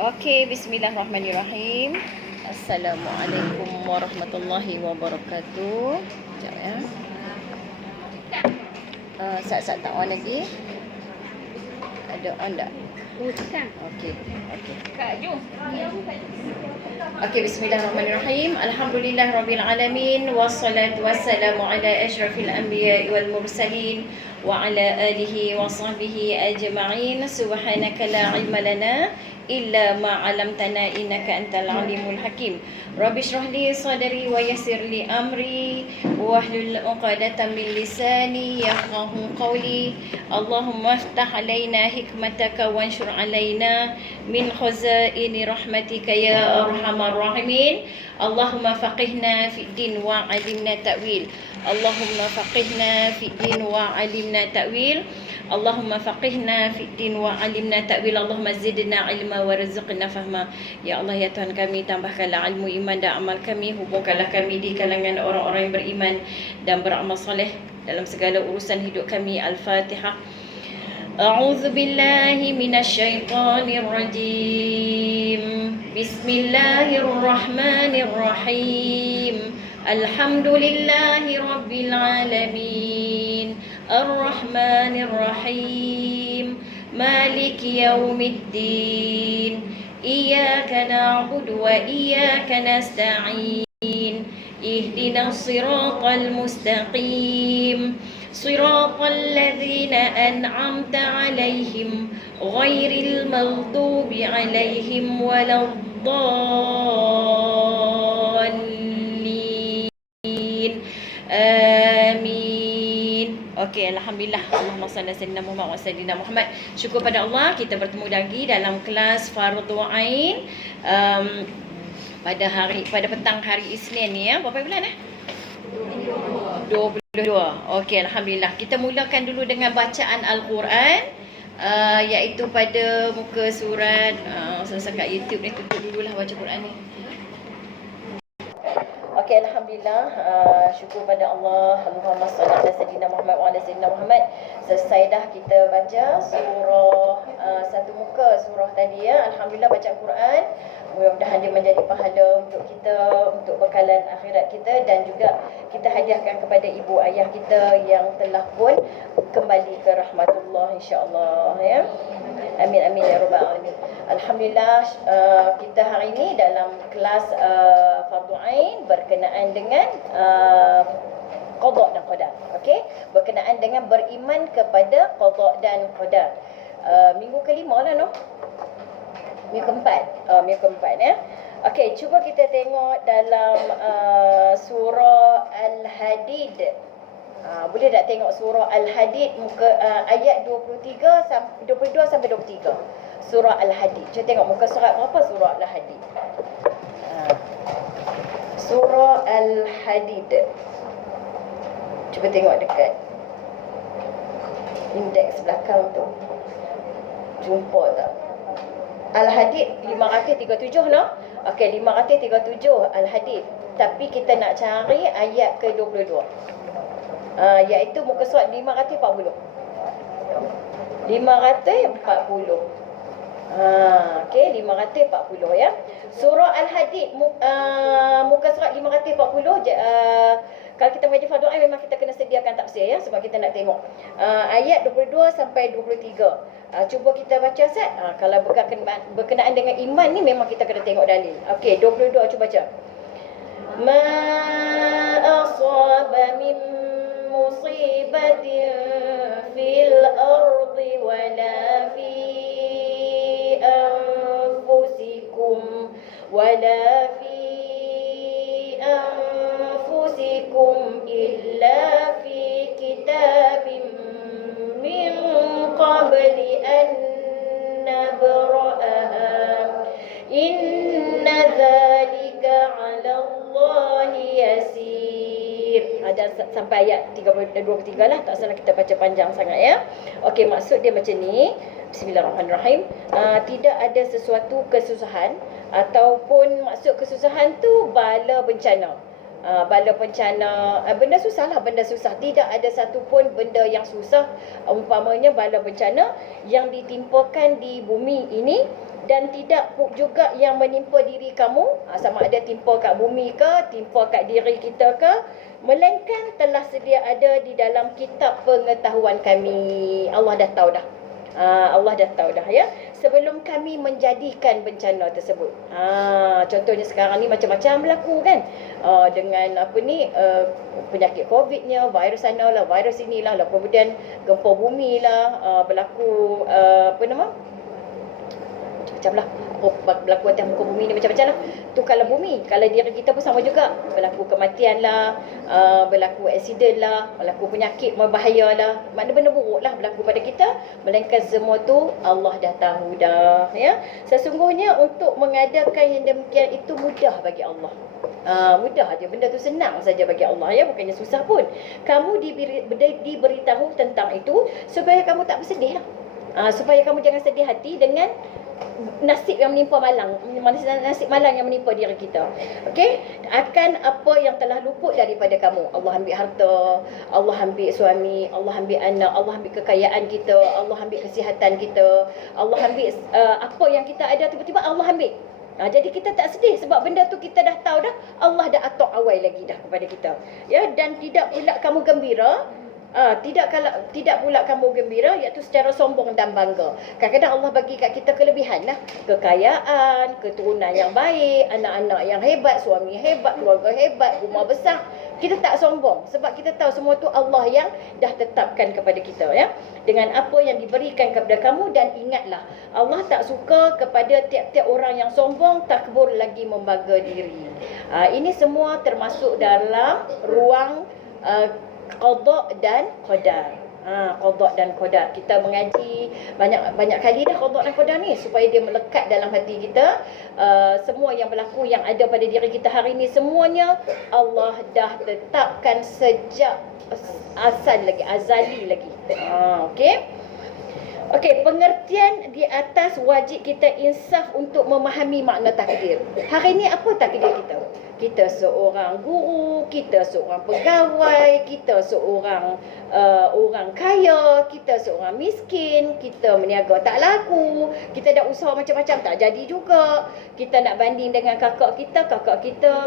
Okey, bismillahirrahmanirrahim. Assalamualaikum warahmatullahi wabarakatuh. Sekejap ya. Sat tak on lagi. Ada on tak? Okey. Kak, jom. Okey, bismillahirrahmanirrahim. Alhamdulillahirabbil alamin wassalatu wassalamu ala asyrafil anbiya'i wal mursalin wa ala alihi wa sahbihi ajma'in. Subhanaka la ilma lana illa ma 'allamtana innaka antal alimul hakim. Rabbi shrah li sadri wa yassir li amri wahlul 'uqdatam min lisani yafqahu qawli. Allahumma iftah 'alaina hikmataka wanshur 'alaina min khazaini rahmatika ya arhamar rahimin. Allahumma faqihna fid din wa 'allimna ta'wil. Allahumma faqihna fid din wa 'allimna ta'wil. Allahumma faqihna fid din wa 'allimna ta'wil. Allahumma zidna ilma warzuqna fahma. Ya Allah, ya Tuhan kami, tambahkanlah ilmu iman dan amal kami, hubungkanlah kami di kalangan orang-orang yang beriman dan beramal soleh dalam segala urusan hidup kami. Al-Fatihah. A'udzu billahi minasyaitonir rajim. Bismillahirrahmanirrahim. Alhamdulillahi rabbil alamin. Ar-Rahmanir-Rahim. Maliki yaumiddin. Iyyaka na'budu wa iyyaka nasta'in. Ihdinas siratal mustaqim. Siratal ladzina an'amta 'alaihim ghairil maghdubi 'alaihim waladdallin. Amin. Okey, alhamdulillah. Allahumma salli ala sayyidina Muhammad wa sayyidina Muhammad. Syukur pada Allah, kita bertemu lagi dalam kelas Fardhu Ain pada petang hari Isnin ni ya. Berapa bulan 22. Okey, alhamdulillah. Kita mulakan dulu dengan bacaan Al-Quran, iaitu pada muka surat selesai kat YouTube ni, tutup dululah baca Quran ni. Okey, alhamdulillah. Syukur pada Allah. Allahumma shalli ala sayyidina Muhammad wa ala sayyidina Muhammad. Selesai dah kita baca surah satu muka surah tadi ya. Alhamdulillah, baca Quran. Mudah-mudahan dia menjadi pahala untuk kita, untuk bekalan akhirat kita, dan juga kita hadiahkan kepada ibu ayah kita yang telah pun kembali ke rahmatullah, insya-Allah ya. Amin amin ya rabbal alamin. Alhamdulillah, kita hari ini dalam kelas Fardhu Ain berkenaan dengan qada dan qadar. Okey, berkenaan dengan beriman kepada qada dan qadar. Minggu kelima lah no. Minggu keempat ya. Okey, cuba kita tengok dalam surah Al-Hadid. Boleh tak tengok surah Al-Hadid muka ayat 22 sampai 23. Surah Al-Hadid. Cuba tengok muka surat berapa surah Al-Hadid. Surah Al-Hadid. Cuba tengok dekat indeks belakang tu. Jumpa tak? Al-Hadid 537 no? Okey, 537 Al-Hadid. Tapi kita nak cari ayat ke-22. Iaitu muka surat 540. 540. Okey, 540 ya. Surah Al-Hadid muka surat 540. Kalau kita mengaji Fardhu Ain memang kita kena sediakan tafsir ya, sebab kita nak tengok ayat 22 sampai 23. Cuba kita baca Ustaz. Kalau berkenaan dengan iman ni memang kita kena tengok dalil. Okey, 22 cuba baca. Ma asaba min musibatin fil ardi wala fi anfusikum wala fi anfusikum illa fi kitabim min qabli an nabra'aha inna dhalika 'ala Allahi yasir. Ada sampai ayat 23 lah, tak salah kita baca panjang sangat ya. Okey, maksud dia macam ni. Bismillahirrahmanirrahim. Tidak ada sesuatu kesusahan, ataupun maksud kesusahan tu bala bencana. Bala bencana, benda susah lah, benda susah. Tidak ada satu pun benda yang susah, umpamanya bala bencana yang ditimpakan di bumi ini dan tidak juga yang menimpa diri kamu, sama ada timpa kat bumi ke, timpa kat diri kita ke, melainkan telah sedia ada di dalam kitab pengetahuan kami. Allah dah tahu dah. Allah dah tahu dah ya, sebelum kami menjadikan bencana tersebut. Contohnya sekarang ni macam-macam berlaku kan, dengan apa ni, penyakit covidnya, virus sana lah, virus inilah, kemudian gempa bumi lah, berlaku apa nama, macam-macam lah, berlaku atas muka bumi ni macam-macam lah. Tu kalau bumi, kalau diri kita pun sama juga, berlaku kematian lah, berlaku aksiden lah, berlaku penyakit berbahaya lah, mana benda buruk lah berlaku pada kita, melainkan semua tu Allah dah tahu dah ya. Sesungguhnya untuk mengadakan yang demikian itu mudah bagi Allah. Mudah aja, benda tu senang saja bagi Allah ya, bukannya susah pun. Kamu diberitahu tentang itu supaya kamu tak bersedih lah. Supaya kamu jangan sedih hati dengan nasib yang menimpa malang, nasib malang yang menimpa diri kita. Okey, akan apa yang telah luput daripada kamu. Allah ambil harta, Allah ambil suami, Allah ambil anak, Allah ambil kekayaan kita, Allah ambil kesihatan kita, Allah ambil apa yang kita ada, tiba-tiba Allah ambil. Jadi kita tak sedih sebab benda tu kita dah tahu dah, Allah dah atur awal lagi dah kepada kita. Ya, dan tidak pula kamu gembira, tidak pula kamu gembira, iaitu secara sombong dan bangga. Kadang-kadang Allah bagi kat kita kelebihan lah, kekayaan, keturunan yang baik, anak-anak yang hebat, suami hebat, keluarga hebat, rumah besar. Kita tak sombong sebab kita tahu semua tu Allah yang dah tetapkan kepada kita ya, dengan apa yang diberikan kepada kamu. Dan ingatlah, Allah tak suka kepada tiap-tiap orang yang sombong, takbur lagi membangga diri. Ini semua termasuk dalam ruang qada dan qadar. Qada dan qadar. Kita mengaji banyak kali dah qada dan qadar ni supaya dia melekat dalam hati kita. Semua yang berlaku, yang ada pada diri kita hari ni, semuanya Allah dah tetapkan sejak asal lagi, azali lagi. Okey. Okey, pengertian di atas wajib kita insaf untuk memahami makna takdir. Hari ni apa takdir kita? Kita seorang guru, kita seorang pegawai, kita seorang orang kaya, kita seorang miskin, kita meniaga tak laku, kita dah usaha macam-macam tak jadi juga. Kita nak banding dengan kakak kita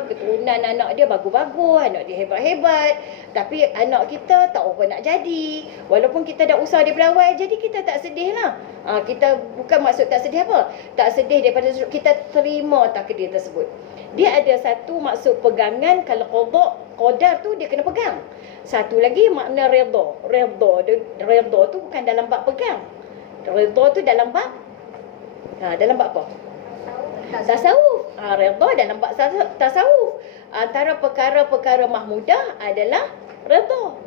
keturunan anak dia bagus-bagus, anak dia hebat-hebat, tapi anak kita tak apa nak jadi. Walaupun kita dah usaha daripada awal, jadi kita tak sedih lah. Kita bukan maksud tak sedih apa, tak sedih daripada kita terima takdir tersebut. Dia ada satu maksud pegangan. Kalau qadar tu dia kena pegang. Satu lagi makna redha. Redha tu bukan dalam bab pegang. Redha tu dalam bab dalam bab apa? Tasawuf. Redha dalam bab tasawuf. Antara perkara-perkara mahmudah adalah redha.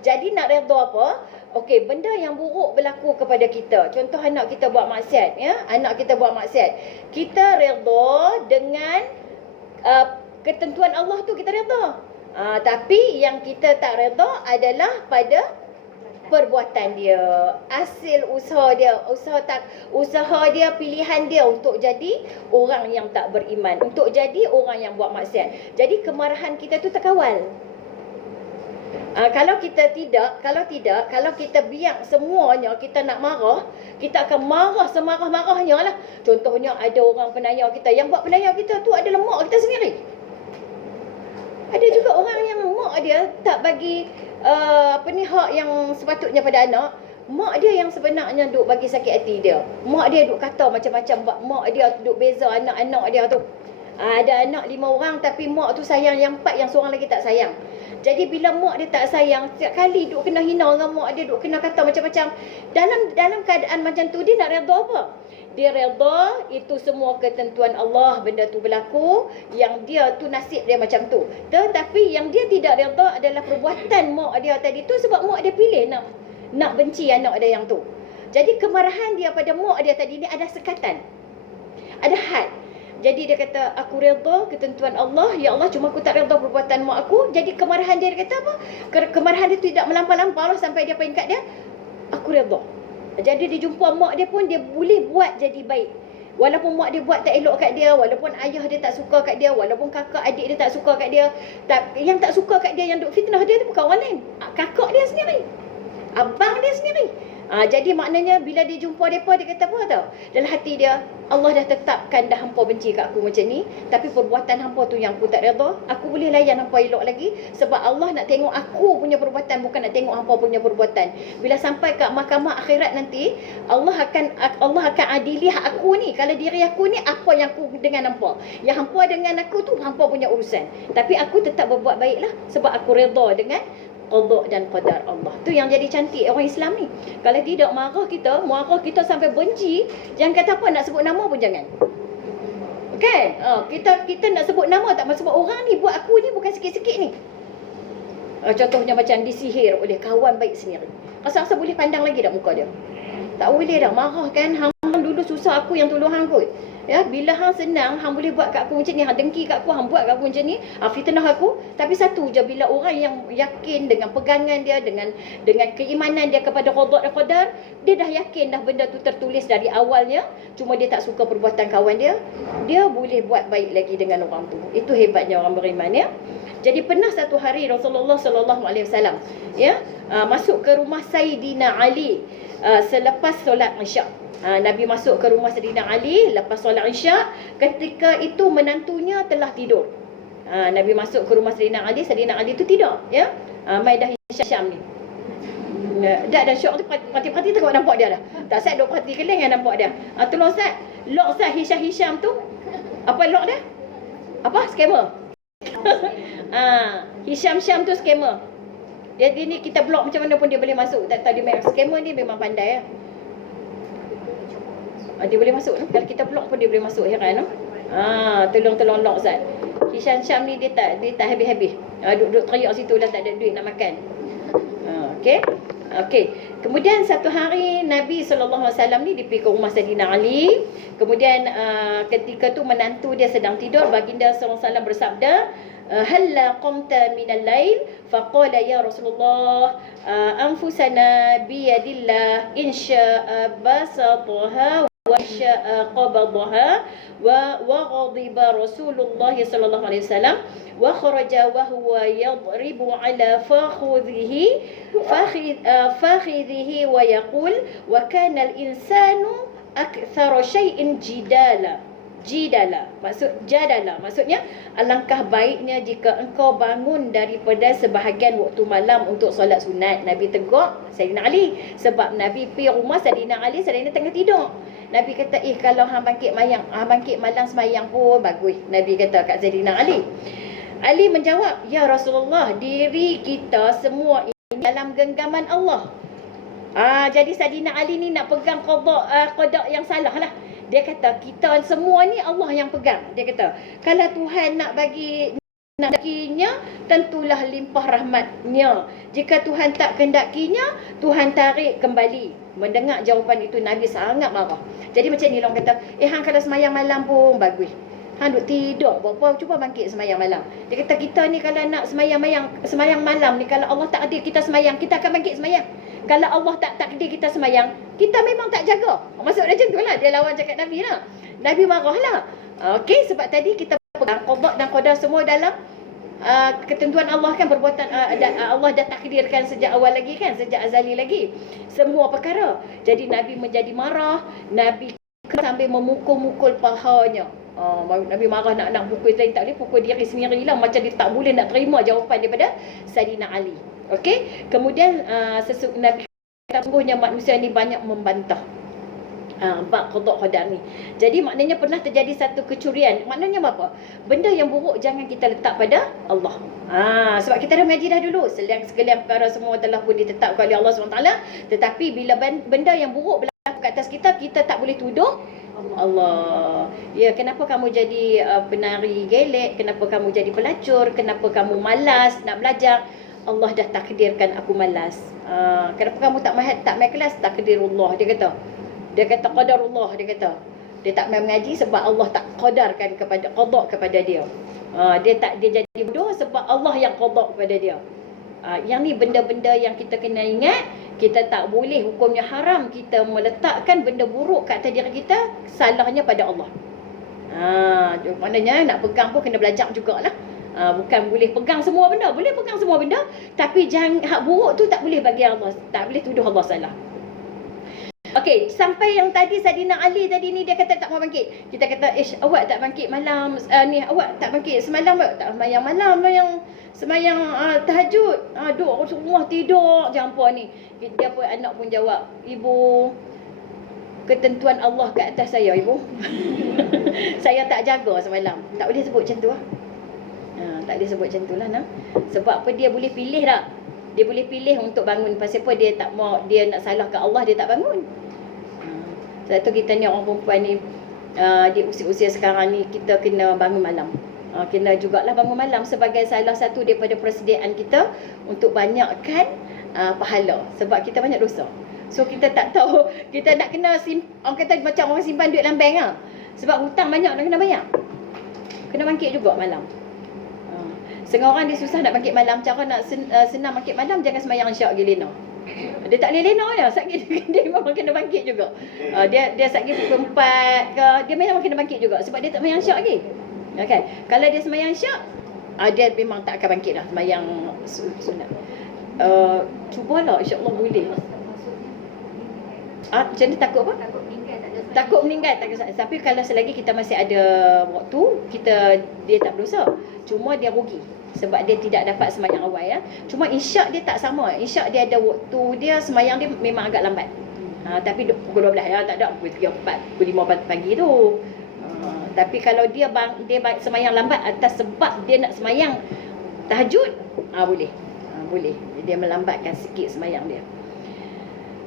Jadi nak redha apa? Okey, benda yang buruk berlaku kepada kita. Contoh anak kita buat maksiat ya, anak kita buat maksiat. Kita redha dengan ketentuan Allah tu, kita redha. Tapi yang kita tak redha adalah pada perbuatan dia, hasil usaha dia, usaha dia, pilihan dia untuk jadi orang yang tak beriman, untuk jadi orang yang buat maksiat. Jadi kemarahan kita tu terkawal. Kalau kita biar semuanya kita nak marah, kita akan marah semarah-marahnya lah. Contohnya ada orang penanya kita, yang buat penanya kita tu adalah mak kita sendiri. Ada juga orang yang mak dia tak bagi hak yang sepatutnya pada anak. Mak dia yang sebenarnya duk bagi sakit hati dia. Mak dia duk kata macam-macam, mak dia duk beza anak-anak dia tu. Ada anak 5 orang tapi mak tu sayang yang 4, yang seorang lagi tak sayang. Jadi bila mak dia tak sayang, setiap kali duk kena hina dengan mak dia, duk kena kata macam-macam. Dalam keadaan macam tu, dia nak redha apa? Dia redha itu semua ketentuan Allah, benda tu berlaku, yang dia tu nasib dia macam tu. Tetapi yang dia tidak redha adalah perbuatan mak dia tadi tu, sebab mak dia pilih nak benci anak dia yang tu. Jadi kemarahan dia pada mak dia tadi ni ada sekatan, ada had. Jadi dia kata, aku redha ketentuan Allah, ya Allah, cuma aku tak redha perbuatan mak aku. Jadi kemarahan dia kata apa? Kemarahan dia tidak melampau-lampau sampai dia peringkat dia, aku redha. Jadi dia jumpa mak dia pun dia boleh buat jadi baik. Walaupun mak dia buat tak elok kat dia, walaupun ayah dia tak suka kat dia, walaupun kakak adik dia tak suka kat dia. Yang tak suka kat dia, yang duk fitnah dia tu bukan orang lain, kakak dia sendiri, abang dia sendiri. Jadi maknanya bila dia jumpa mereka, dia kata apa tau? Dalam hati dia, Allah dah tetapkan dah hampa benci kat aku macam ni, tapi perbuatan hampa tu yang aku tak redha. Aku boleh layan hampa elok lagi sebab Allah nak tengok aku punya perbuatan, bukan nak tengok hampa punya perbuatan. Bila sampai kat mahkamah akhirat nanti, Allah akan adili hak aku ni. Kalau diri aku ni, apa yang aku dengan hampa, yang hampa dengan aku tu hampa punya urusan. Tapi aku tetap berbuat baiklah sebab aku redha dengan qada dan qadar Allah. Tu yang jadi cantik orang Islam ni. Kalau tidak, marah kita sampai benci, jangan kata apa, nak sebut nama pun jangan. Kan? Kita nak sebut nama tak, sebab orang ni buat aku ni bukan sikit-sikit ni. Contohnya macam disihir oleh kawan baik sendiri. Rasa boleh pandang lagi tak muka dia? Tak boleh dah. Marah kan, hang dulu susah aku yang tolong hang kot. Ya, bila hang senang, hang boleh buat kat aku macam ni, hang dengki kat aku, hang buat kat aku macam ni, fitnah aku. Tapi satu je, bila orang yang yakin dengan pegangan dia, dengan keimanan dia kepada qada dan qadar, dia dah yakin dah benda tu tertulis dari awalnya, cuma dia tak suka perbuatan kawan dia, dia boleh buat baik lagi dengan orang tu. Itu hebatnya orang beriman, ya. Jadi pernah satu hari Rasulullah sallallahu alaihi wasallam masuk ke rumah Sayyidina Ali selepas solat Isyak. Nabi masuk ke rumah Sayyidina Ali lepas solat Isyak. Ketika itu menantunya telah tidur. Nabi masuk ke rumah Sayyidina Ali tu tidur, ya. Mai dah Hisham ni. Dah syok tu, parti-parti tengok nampak dia dah. Tak set duk parti keling yang nampak dia. Tolong Ustaz, lock Ustaz Hisham tu. Apa lock dia? Apa? Scammer. Hisham tu scammer. Dia ni kita block macam mana pun dia boleh masuk. Tak tahu dia memang scammer ni, memang pandai, ya. Dia boleh masuk. Kalau kita block pun dia boleh masuk, heran, no? Tolong lock Ustaz. Hisham ni dia tak habis-habis. Duduk teriak situ dah tak ada duit nak makan. Okey. Kemudian satu hari Nabi SAW ni pergi ke rumah Sayyidina Ali. Kemudian ketika tu menantu dia sedang tidur, baginda SAW bersabda, halla qamta minal lail faqala ya Rasulullah anfusana biyadillah insya'a basataha wa sya'a qabadaha wa ghadiba Rasulullah sallallahu alaihi wasallam wa kharaja wa huwa yadribu ala fakhidhihi wa yaqul wa kana al-insanu akthara shay'in jidala. Maksudnya alangkah baiknya jika engkau bangun daripada sebahagian waktu malam untuk solat sunat. Nabi tegur Sayyidina Ali sebab Nabi pergi rumah Sayyidina Ali, Sayyidina tengah tidur. Nabi kata, kalau hang bangkit malam semayang pun bagus. Nabi kata kat Sayyidina Ali. Ali menjawab, ya Rasulullah, diri kita semua ini dalam genggaman Allah. Jadi Sayyidina Ali ni nak pegang qada yang salah lah. Dia kata, kita semua ni Allah yang pegang. Dia kata, kalau Tuhan nak baginya, tentulah limpah rahmatnya. Jika Tuhan tak kendakinya, Tuhan tarik kembali. Mendengar jawapan itu, Nabi sangat marah. Jadi macam ni orang kata, hang kalau semayang malam pun bagus. Hang duk tidur, berapa cuba bangkit semayang malam. Dia kata, kita ni kalau nak semayang malam ni, kalau Allah tak adil kita semayang, kita akan bangkit semayang. Kalau Allah tak takdir kita semayang, kita memang tak jaga. Maksud dia macam tu lah. Dia lawan cakap Nabi lah. Nabi marah lah. Okey, sebab tadi kita pegang qada dan qadar semua dalam ketentuan Allah kan. Perbuatan Allah dah takdirkan sejak awal lagi kan. Sejak azali lagi. Semua perkara. Jadi Nabi menjadi marah. Nabi sambil memukul-mukul pahanya. Nabi marah nak pukul lain, tak boleh pukul diri sendiri lah. Macam dia tak boleh nak terima jawapan daripada Sayyidina Ali. Okey, kemudian Nabi kata sungguhnya manusia ni banyak membantah bab qada qadar ni. Jadi maknanya pernah terjadi satu kecurian. Maknanya apa? Benda yang buruk jangan kita letak pada Allah. Sebab kita dah mengaji dah dulu, segalian perkara semua telah pun ditetapkan oleh Allah SWT. Tetapi bila benda yang buruk berlaku ke atas kita, kita tak boleh tuduh Allah. Ya, kenapa kamu jadi penari gelek? Kenapa kamu jadi pelacur? Kenapa kamu malas nak belajar? Allah dah takdirkan aku malas. Kenapa kamu tak main kelas? Takdirullah, dia kata. Dia kata qadarullah, dia kata. Dia tak main mengaji sebab Allah tak qadarkan qada kepada dia. Dia jadi bodoh sebab Allah yang qada kepada dia. Yang ni benda-benda yang kita kena ingat. Kita tak boleh, hukumnya haram kita meletakkan benda buruk kat atas diri kita, salahnya pada Allah. Maknanya nak pegang pun kena belajar jugalah. Bukan boleh pegang semua benda, boleh pegang semua benda, tapi jangan hak buruk tu tak boleh bagi Allah, tak boleh tuduh Allah salah. Okey, sampai yang tadi Sadina Ali tadi ni dia kata tak mau bangkit. Kita kata, awak tak bangkit malam ni, awak tak bangkit semalam tak sembahyang malam lah, yang sembahyang tahajud. Duk semua tidur je hampa ni. Dia pun anak pun jawab, ibu, ketentuan Allah ke atas saya, ibu. Saya tak jaga semalam. Tak boleh sebut macam tu lah. Tak boleh sebut macam tu lah. Sebab apa, dia boleh pilih tak? Dia boleh pilih untuk bangun. Pasal apa dia tak mau, dia nak salahkan Allah, dia tak bangun. Sebab tu kita ni orang perempuan ni, di usia-usia sekarang ni, kita kena bangun malam. Kena jugalah bangun malam sebagai salah satu daripada persediaan kita untuk banyakkan pahala. Sebab kita banyak dosa. So kita tak tahu, kita nak kena orang kata macam orang simpan duit dalam bank lah. Sebab hutang banyak nak kena bayar. Kena bangkit juga malam. Setengah orang dia susah nak bangkit malam. Cara nak senang bangkit malam, jangan sembahyang syak pergi lena. Dia tak boleh lena je. Sakit dia memang kena bangkit juga. Dia sakit pukul 4 ke, dia memang kena bangkit juga. Sebab dia tak sembahyang syak lagi. Okay. Kalau dia sembahyang syak, dia memang tak akan bangkit lah sembahyang sunat. Cubalah, insyaAllah boleh. Macam ni takut apa? Takut meninggal. Tapi kalau selagi kita masih ada waktu, dia tak berdosa. Cuma dia rugi sebab dia tidak dapat sembahyang awal ya. Cuma isyak dia tak sama. Isyak dia ada waktu dia, sembahyang dia memang agak lambat. Tapi pukul 12 ya, tak ada pukul 3, 4, pukul 5 pagi tu. Tapi kalau dia sembahyang lambat atas sebab dia nak sembahyang tahajud, boleh. Boleh. Dia melambatkan sikit sembahyang dia.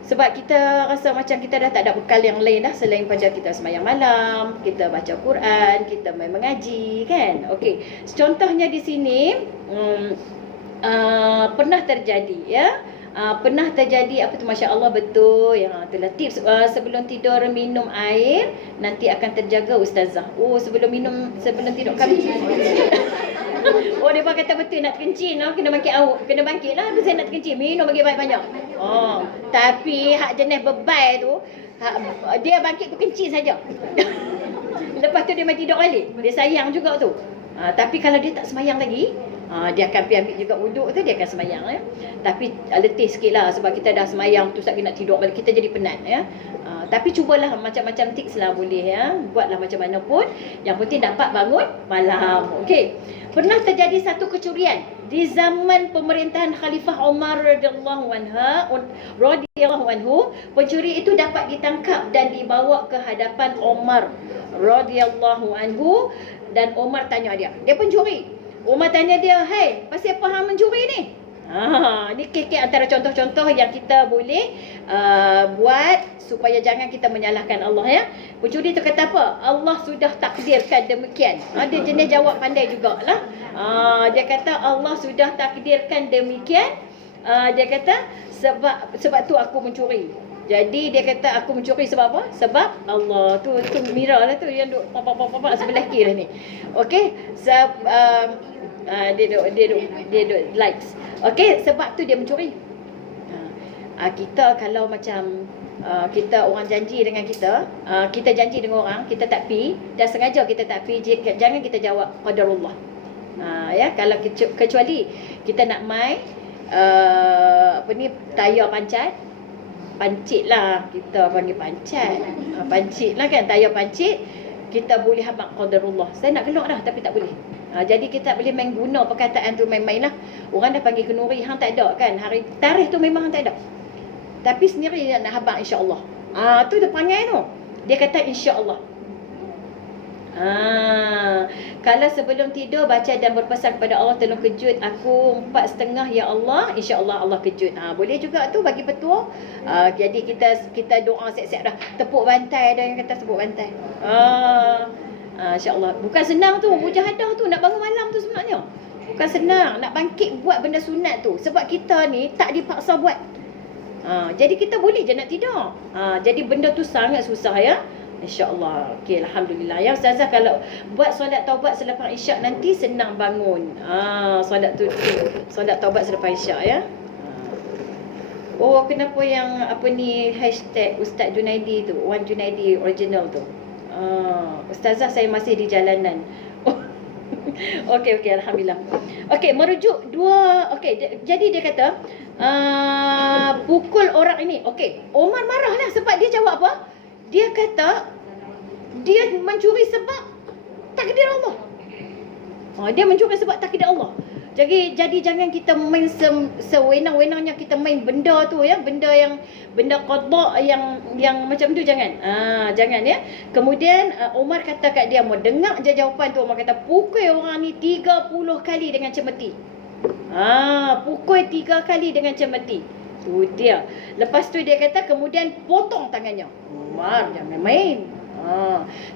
Sebab kita rasa macam kita dah tak ada bekal yang lain dah selain pada kita sembahyang malam, kita baca Quran, kita main mengaji, kan? Okey. Contohnya di sini pernah terjadi ya. Pernah terjadi apa tu, masya-Allah, betul yang itulah tips sebelum tidur minum air nanti akan terjaga ustazah. Sebelum tidur kami. Dia pun kata betul, nak terkencing kena bangkit kena bangkit lah. Saya nak terkencing, minum bagi banyak. Tapi hak jenis bebai tu, dia bangkit kencing saja. Lepas tu dia main tidur balik. Dia sayang juga tu. Tapi kalau dia tak sembahyang lagi, dia akan pergi ambil juga wuduk tu, dia akan sembahyang ya. Tapi letih sikit lah sebab kita dah sembahyang tu, lagi nak tidur balik, kita jadi penat ya. Tapi cubalah macam-macam tips lah boleh ya. Buatlah macam mana pun, yang penting dapat bangun malam. Okey. Pernah terjadi satu kecurian di zaman pemerintahan Khalifah Umar radhiyallahu anhu. Pencuri itu dapat ditangkap dan dibawa ke hadapan Umar radhiyallahu anhu, dan Umar tanya dia pencuri. Umar tanya dia, "Hai, pasal apa hang mencuri ni?" Ni kek antara contoh-contoh yang kita boleh buat supaya jangan kita menyalahkan Allah ya. Pencuri tu kata apa? Allah sudah takdirkan demikian. Dia jenis jawab pandai jugalah. Dia kata Allah sudah takdirkan demikian. Dia kata sebab tu aku mencuri. Jadi dia kata aku mencuri sebab apa? Sebab Allah. Tu Mira lah tu yang duk papa sebelah kiri ni. Okey, dia duk likes. Okey, sebab tu dia mencuri. Kita kalau macam kita orang janji dengan kita janji dengan orang, kita tak pi, dah sengaja kita tak pi, jangan kita jawab qadarullah. Ya, kalau kecuali kita nak mai tayar pancit lah, kita panggil pancit lah kan, tayar pancit, kita boleh habaq qadarullah. Saya nak keluar dah tapi tak boleh. Jadi kita boleh main guna perkataan tu main-main lah. Orang dah panggil kenuri, hang tak ada kan, hari tarikh tu memang hang tak ada, tapi sendiri dia nak habaq insya-Allah. Tu dia panggil tu, dia kata insya-Allah. Kalau sebelum tidur baca dan berpesan kepada Allah, tolong kejut aku 4.30 ya Allah, insya-Allah Allah kejut. Boleh juga tu bagi petua. Jadi kita doa siap-siap dah, tepuk bantai, ada yang kata tepuk bantai. InsyaAllah. Bukan senang tu, mujahadah tu, nak bangun malam tu sebenarnya. Bukan senang, nak bangkit buat benda sunat tu. Sebab kita ni tak dipaksa buat. Jadi kita boleh je nak tidur. Jadi benda tu sangat susah ya. InsyaAllah. Okey, Alhamdulillah. Ya Ustazah, kalau buat solat taubat selepas isyak nanti senang bangun. Solat taubat selepas isyak ya. Kenapa yang hashtag Ustaz Junaidi tu, Wan Junaidi original tu. Ustazah, saya masih di jalanan. Okey, Alhamdulillah. Okey, merujuk dua. Okey, jadi dia kata pukul orang ini. Okey, Omar marahlah sebab dia jawab apa? Dia kata dia mencuri sebab takdir Allah. Dia mencuri sebab takdir Allah. Jadi jangan kita main sewenang-wenangnya kita main benda tu ya, benda qada yang macam tu jangan. Jangan ya. Kemudian Omar kata kat dia, mau dengar je jawapan tu. Omar kata pukul orang ni 30 kali dengan cemeti. Pukul 3 kali dengan cemeti. Tu dia. Lepas tu dia kata kemudian potong tangannya. Umar jangan main.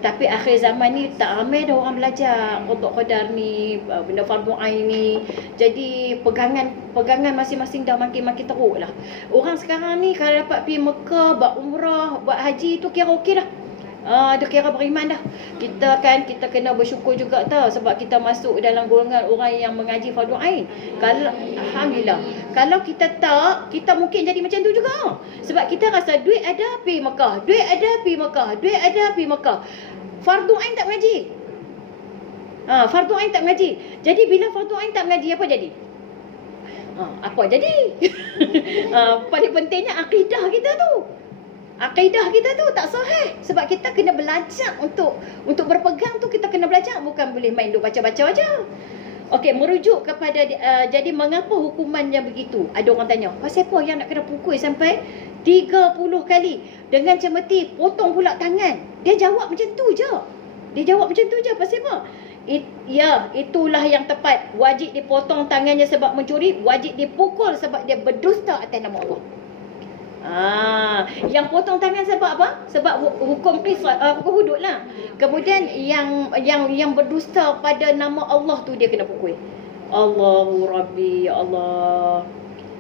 Tapi akhir zaman ni tak ramai dah orang belajar qada qadar ni, benda fardu ain ni. Jadi pegangan masing-masing dah makin teruk lah. Orang sekarang ni kalau dapat pergi Mekah, buat umrah, buat haji tu kira okey dah. Dia kira beriman dah. Kita kena bersyukur juga tau sebab kita masuk dalam golongan orang yang mengaji fardu ain. Kalau alhamdulillah, kalau kita tak, kita mungkin jadi macam tu juga. Sebab kita rasa duit ada pergi Mekah, duit ada pergi Mekah. Fardu ain tak mengaji. Fardu ain tak mengaji. Jadi bila fardu ain tak mengaji apa jadi? Apa jadi? Paling pentingnya akidah kita tu. Akidah kita tu tak sahih sebab kita kena belajar untuk berpegang tu, kita kena belajar, bukan boleh main duk baca-baca aja. Okey, merujuk kepada jadi mengapa hukumannya begitu? Ada orang tanya, pasal apa yang nak kena pukul sampai 30 kali dengan cemeti, potong pula tangan? Dia jawab macam tu je. Pasal apa? Itulah yang tepat. Wajib dipotong tangannya sebab mencuri, wajib dipukul sebab dia berdusta atas nama Allah. Yang potong tangan sebab apa? Sebab hukum qisas, hukum hudud lah. Kemudian yang berdusta pada nama Allah tu dia kena pukul. Allahu Rabbi, ya Allah.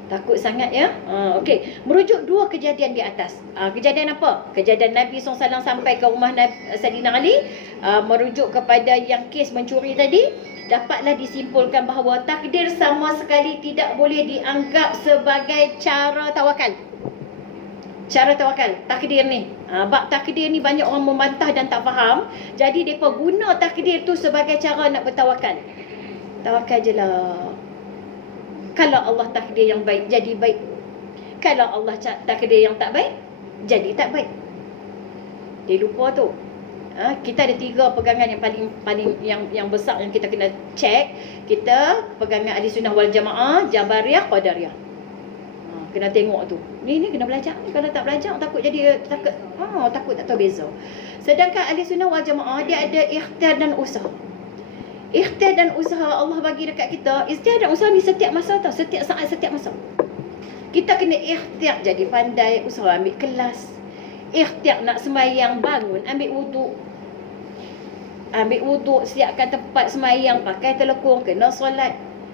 Takut sangat ya. Okey, merujuk dua kejadian di atas. Kejadian apa? Kejadian Nabi SAW sampai ke rumah Saidina Ali, merujuk kepada yang kes mencuri tadi. Dapatlah disimpulkan bahawa takdir sama sekali tidak boleh dianggap sebagai cara tawakal. Takdir ni, bab takdir ni banyak orang membantah dan tak faham. Jadi mereka guna takdir tu sebagai cara nak bertawakal. Tawakal je lah. Kalau Allah takdir yang baik, jadi baik. Kalau Allah takdir yang tak baik, jadi tak baik. Dia lupa tu. Kita ada 3 pegangan yang paling yang besar yang kita kena check. Kita pegangan Ahli Sunnah wal Jamaah, Jabariyah, Qadariyah. Kena tengok tu. Ni kena belajar. Kalau tak belajar takut takut tak tahu beza. Sedangkan Ahli Sunnah wal Jamaah dia ada ikhtiar dan usaha. Ikhtiar dan usaha Allah bagi dekat kita. Ikhtiar dan usaha ni setiap masa tau, setiap saat, setiap masa. Kita kena ikhtiar jadi pandai, usaha ambil kelas. Ikhtiar nak sembahyang, bangun, ambil wuduk, siapkan tempat sembahyang, pakai telekung, kena solat.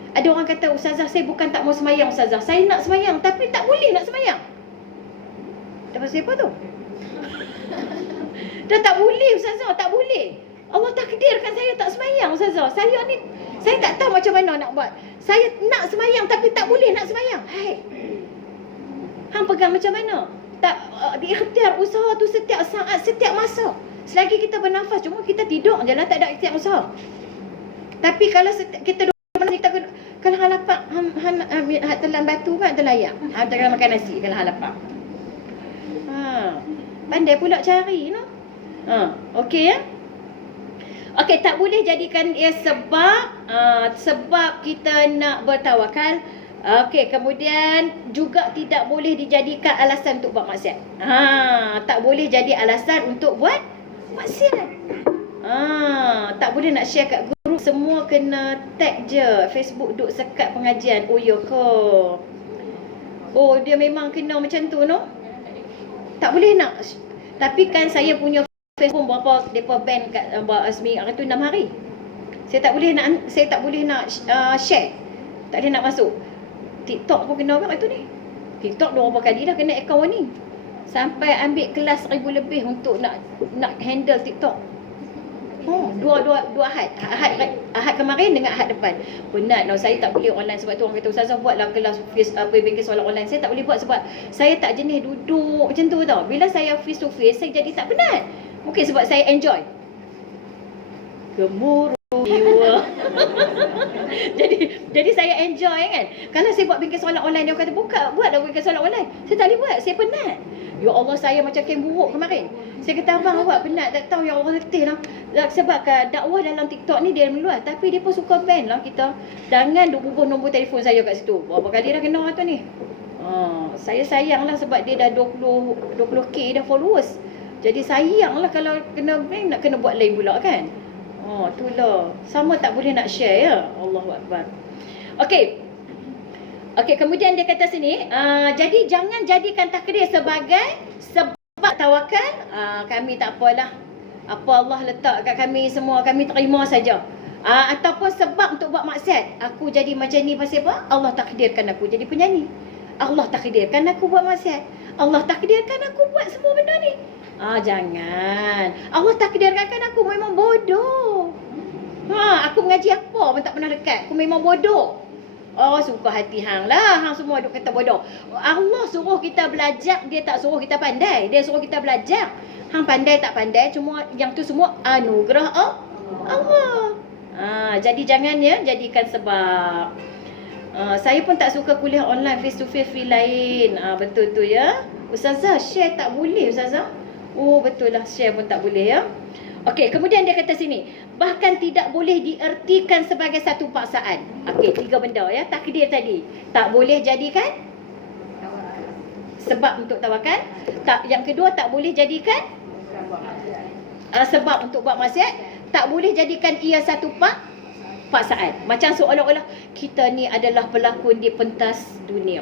Ada orang kata, ustazah saya bukan tak mau sembahyang ustazah, saya nak sembahyang tapi tak boleh nak sembahyang. Dah pasal apa tu? Dah tak boleh ustazah, tak boleh. Allah takdirkan saya tak sembahyang ustazah. Saya tak tahu macam mana nak buat. Saya nak sembahyang tapi tak boleh nak sembahyang. Hai. Hang pegang macam mana? Tak diikhtiar usaha tu setiap saat, setiap masa. Selagi kita bernafas, cuma kita tidur je lah, tak ada ikhtiar usaha. Tapi kalau kita kalau hang lapar, hang telan batu kan terlayak. Hang jangan makan nasi kalau hang lapar. Pandai pula cari no. Okey ya. Okey, tak boleh jadikan ia sebab kita nak bertawakal. Okey, kemudian juga tidak boleh dijadikan alasan untuk buat maksiat. Tak boleh jadi alasan untuk buat maksiat. Tak boleh nak share kat group, semua kena tag je Facebook duk sekat pengajian. Oh ya ke? Oh dia memang kena macam tu no? Tak boleh nak. Tapi kan saya punya Facebook berapa depa ban kat seminggu tu 6 hari. Saya tak boleh nak share. Tak boleh nak masuk. TikTok pun kena buat tu ni. TikTok berapa kali dah kena akaun ni. Sampai ambil kelas 1000 lebih untuk nak handle TikTok. Dua Ahad kemarin dengan Ahad depan. Penat saya tak boleh online sebab tu orang kata ustazah buatlah kelas bengkel solat online. Saya tak boleh buat sebab saya tak jenis duduk macam tu tau. Bila saya face to face saya jadi tak penat. Mungkin sebab saya enjoy. Gemuruh istimewa. jadi saya enjoy kan. Kalau saya buat bingkai solat online, dia kata buatlah bingkai solat online. Saya tak boleh buat, saya penat. Ya Allah, saya macam kenguruk kemarin. Saya kata, abang awak penat, tak tahu, ya Allah, letih lah. Sebab dakwah dalam TikTok ni dia meluas, tapi dia pun suka ban lah kita. Jangan duk bubuh nombor telefon saya kat situ. Berapa kali dah kena tu ni. Saya sayang lah sebab dia dah 20k dah followers. Jadi sayang lah kalau kena ban, nak kena buat lain pula kan. Itulah. Sama tak boleh nak share ya. Allahu Akbar. Okey, kemudian dia kata sini, jadi jangan jadikan takdir sebagai sebab tawakal. Kami tak apalah. Apa Allah letak kat kami semua, kami terima saja. Ataupun sebab untuk buat maksiat. Aku jadi macam ni pasal apa? Allah takdirkan aku jadi penyanyi. Allah takdirkan aku buat maksiat. Allah takdirkan aku buat semua benda ni. Jangan. Allah takdirkan aku memang bodoh. Aku mengaji apa pun tak pernah dekat. Aku memang bodoh. Suka hati hang lah. Hang semua duk kata bodoh. Allah suruh kita belajar, dia tak suruh kita pandai. Dia suruh kita belajar. Hang pandai tak pandai, cuma yang tu semua anugerah Allah. Jadi jangan ya jadikan sebab. Saya pun tak suka kuliah online face to face feel lain. Betul tu ya. Ustazah, share tak boleh Ustazah? Betul lah, share pun tak boleh ya. Okey, kemudian dia kata sini, bahkan tidak boleh diertikan sebagai satu paksaan. Okey, 3 benda ya. Takdir tadi tak boleh jadikan sebab untuk tawakal. Yang kedua, tak boleh jadikan sebab untuk buat maksiat. Tak boleh jadikan ia satu paksaan. Macam seolah-olah kita ni adalah pelakon di pentas dunia.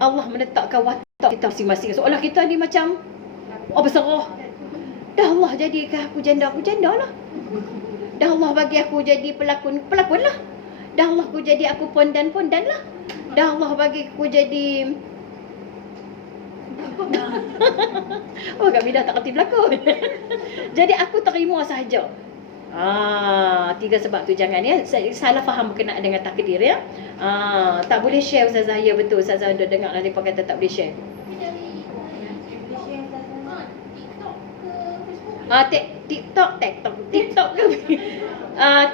Allah menetapkan watak kita masing-masing. Seolah kita ni macam berserah. Dah Allah jadikan aku janda lah. Dah Allah bagi aku jadi pelakon lah. Dah Allah aku jadi aku pondan lah. Dah Allah bagi aku jadi Kak Mida tak kerti berlakon. Jadi aku terima sahaja. 3 sebab tu jangan ya. Salah faham berkenaan dengan takdir ya. Tak boleh share Ustazah. Ya betul, Ustazah dah dengar lah dia kata tak boleh share. TikTok ke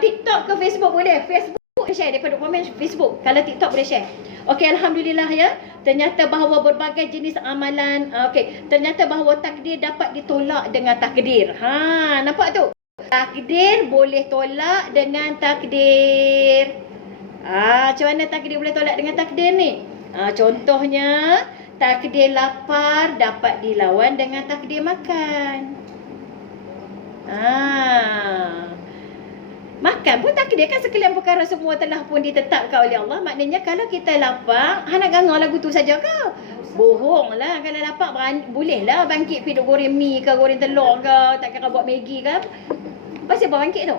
TikTok ke Facebook boleh. Facebook boleh share daripada komen Facebook. Kalau TikTok boleh share. Okey, alhamdulillah ya. Ternyata bahawa berbagai jenis amalan, ternyata bahawa takdir dapat ditolak dengan takdir. Nampak tu? Takdir boleh tolak dengan takdir. Macam mana takdir boleh tolak dengan takdir ni? Contohnya, takdir lapar dapat dilawan dengan takdir makan. Makan pun takdir kan, sekalian perkara semua telah pun ditetapkan oleh Allah. Maknanya kalau kita lapar, nak gangar lagu tu saja ke? Bohong lah. Kalau lapar boleh lah bangkit pergi goreng mi ke, goreng telur ke, tak kira buat Maggi ke. Pasal apa bangkit tu?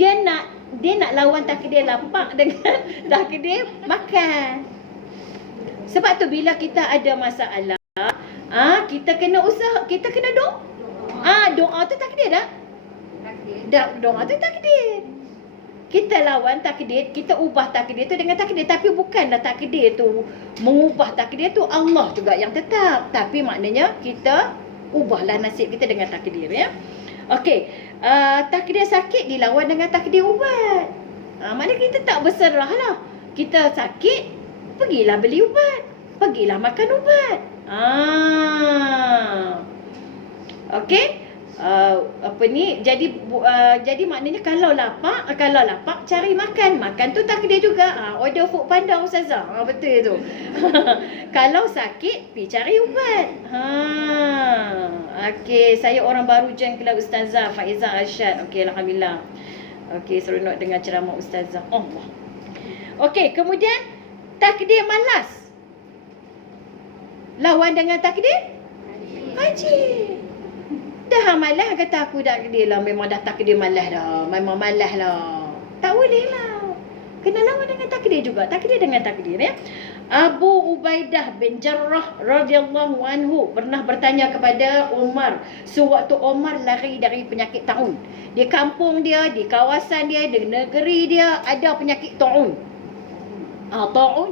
Dia nak lawan takdir lapar dengan takdir makan. Sebab tu bila kita ada masalah, kita kena usaha, kita kena doa. Doa tu takdir tak? Doa tu takdir. Kita lawan takdir, kita ubah takdir tu dengan takdir. Tapi bukanlah takdir tu, mengubah takdir tu Allah juga yang tetap. Tapi maknanya kita ubahlah nasib kita dengan takdir ya. Okey, takdir sakit dilawan dengan takdir ubat. Maknanya kita tak berserah lah. Kita sakit, pergilah beli ubat, pergilah makan ubat. Okey. Jadi maknanya kalau lapar cari makan. Makan tu takdir juga. Order food panda Ustazah. Betul tu. Kalau sakit pergi cari ubat. Okey, saya orang baru join kelas Ustazah Faizah Arsyad. Okey, alhamdulillah. Okey, seronok dengar ceramah Ustazah. Allah. Okey, kemudian takdir malas lawan dengan takdir wajib. Dah malas kata aku dah takdir lah. Memang dah takdir malas dah. Memang malas lah. Tak boleh lah. Kena lawan dengan takdir juga. Takdir dengan takdir ya. Abu Ubaidah bin Jarrah radhiyallahu anhu pernah bertanya kepada Umar sewaktu Umar lari dari penyakit taun. Di kampung dia, di kawasan dia, di negeri dia ada penyakit taun. Taun.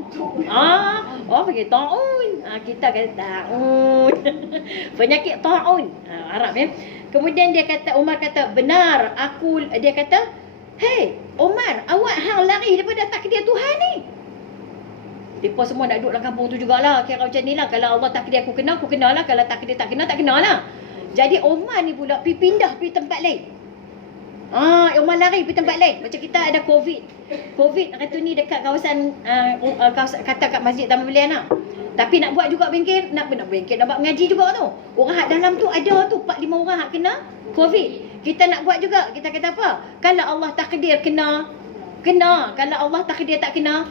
Pakai taun. Kita kata taun. Penyakit taun. Arab ya. Kemudian Umar kata, benar dia kata, Hei, Omar, awak hang lari daripada takdir Tuhan ni. Mereka semua nak duduk dalam kampung tu jugalah. Kira macam ni lah. Kalau Allah takdir aku kena lah. Kalau takdir tak kena lah. Jadi Omar ni pula pindah pergi tempat lain. Omar lari pergi tempat lain. Macam kita ada COVID. COVID kata ni dekat kawasan, kata kat Masjid Taman Belian lah. Tapi nak buat juga bengkel, nak buat mengaji juga tu. Orang hak dalam tu ada tu 4-5 orang hak kena COVID. Kita nak buat juga. Kita kata apa? Kalau Allah takdir kena. Kalau Allah takdir tak kena.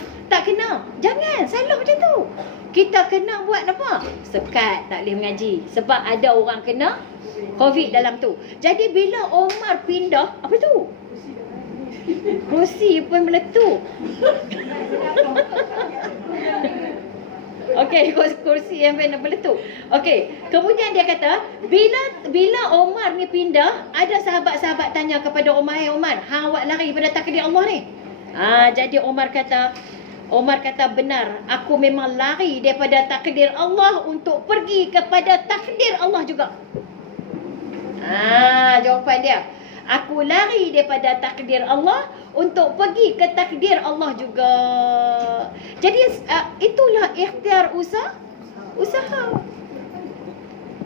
Jangan salah macam tu. Kita kena buat apa? Sekat, tak boleh mengaji. Sebab ada orang kena COVID dalam tu. Jadi bila Omar pindah, apa tu? Kerusi pun meletup. Okey, kursi yang benar meletup. Okey, kemudian dia kata, bila Omar ni pindah, ada sahabat-sahabat tanya kepada Omar, "Hai Omar, hang awak lari pada takdir Allah ni?" Jadi Omar kata benar, aku memang lari daripada takdir Allah untuk pergi kepada takdir Allah juga. Jawapan dia. Aku lari daripada takdir Allah untuk pergi ke takdir Allah juga. Jadi itulah ikhtiar usaha.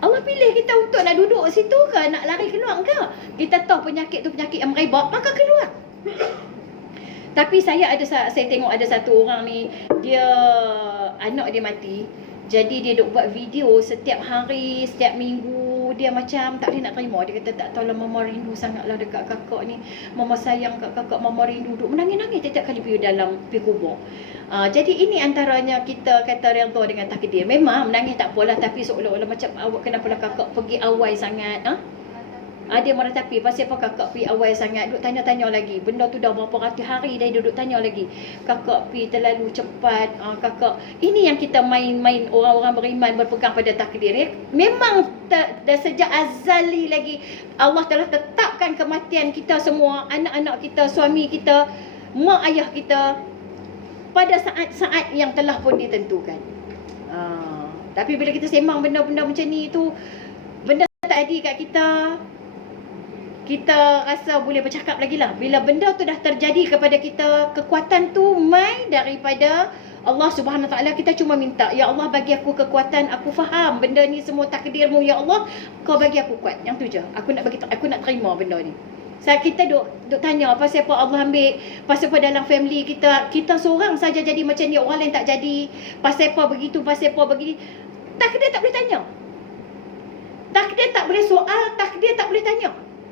Allah pilih kita untuk nak duduk situ ke, nak lari keluar ke. Kita tahu penyakit tu penyakit yang merebak, maka keluar. Tapi saya tengok ada satu orang ni, dia anak dia mati. Jadi dia duk buat video setiap hari, setiap minggu. Dia macam tak boleh nak terima. Dia kata, tak tahulah, mama rindu sangatlah dekat kakak ni. Mama sayang kat kakak, mama rindu. Duk menangis-nangis setiap kali pergi kubur. Jadi ini antaranya kita kata redha dengan takdir. Memang menangis tak apalah, tapi seolah-olah macam awak kenapalah kakak pergi awal sangat. Dia meratapi pasal apa kakak pergi awal sangat. Duk tanya-tanya lagi. Benda tu dah berapa ratus hari dah duduk tanya lagi. Kakak pergi terlalu cepat. Kakak. Ini yang kita main-main orang-orang beriman berpegang pada takdir. Memang dah sejak azali lagi Allah telah tetapkan kematian kita semua. Anak-anak kita, suami kita, mak ayah kita. Pada saat-saat yang telah pun ditentukan. Tapi bila kita sembang benda-benda macam ni tu, benda tak ada kat kita rasa boleh bercakap lagi lah. Bila benda tu dah terjadi kepada kita, kekuatan tu main daripada Allah Subhanahu Wa Taala. Kita cuma minta, ya Allah bagi aku kekuatan, aku faham benda ni semua takdirmu ya Allah, kau bagi aku kuat. Yang tu je. Aku nak terima benda ni. Kita duk tanya pasal apa Allah ambil, pasal apa dalam family kita seorang saja jadi macam ni, orang lain tak jadi. Pasal apa begitu, pasal apa begini. Takdir tak boleh tanya. Takdir tak boleh soal, takdir tak boleh tanya.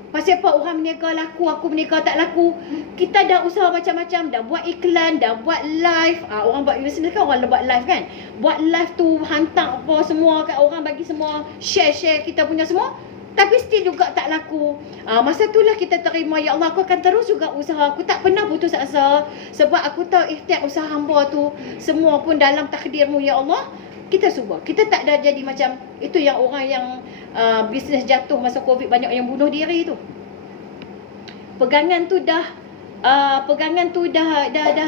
Pasal apa orang berniaga laku, aku berniaga tak laku. Kita dah usaha macam-macam, dah buat iklan, dah buat live. Orang buat business kan, orang buat live kan. Buat live tu hantar apa semua kat orang, bagi semua share kita punya semua. Tapi still juga tak laku. Masa itulah kita terima, ya Allah aku akan terus juga usaha. Aku tak pernah putus asa. Sebab aku tahu ikhtiar usaha hamba tu semua pun dalam takdirmu ya Allah. Kita cuba. Kita tak ada jadi macam itu yang orang yang bisnes jatuh masa Covid, banyak yang bunuh diri tu. Pegangan tu dah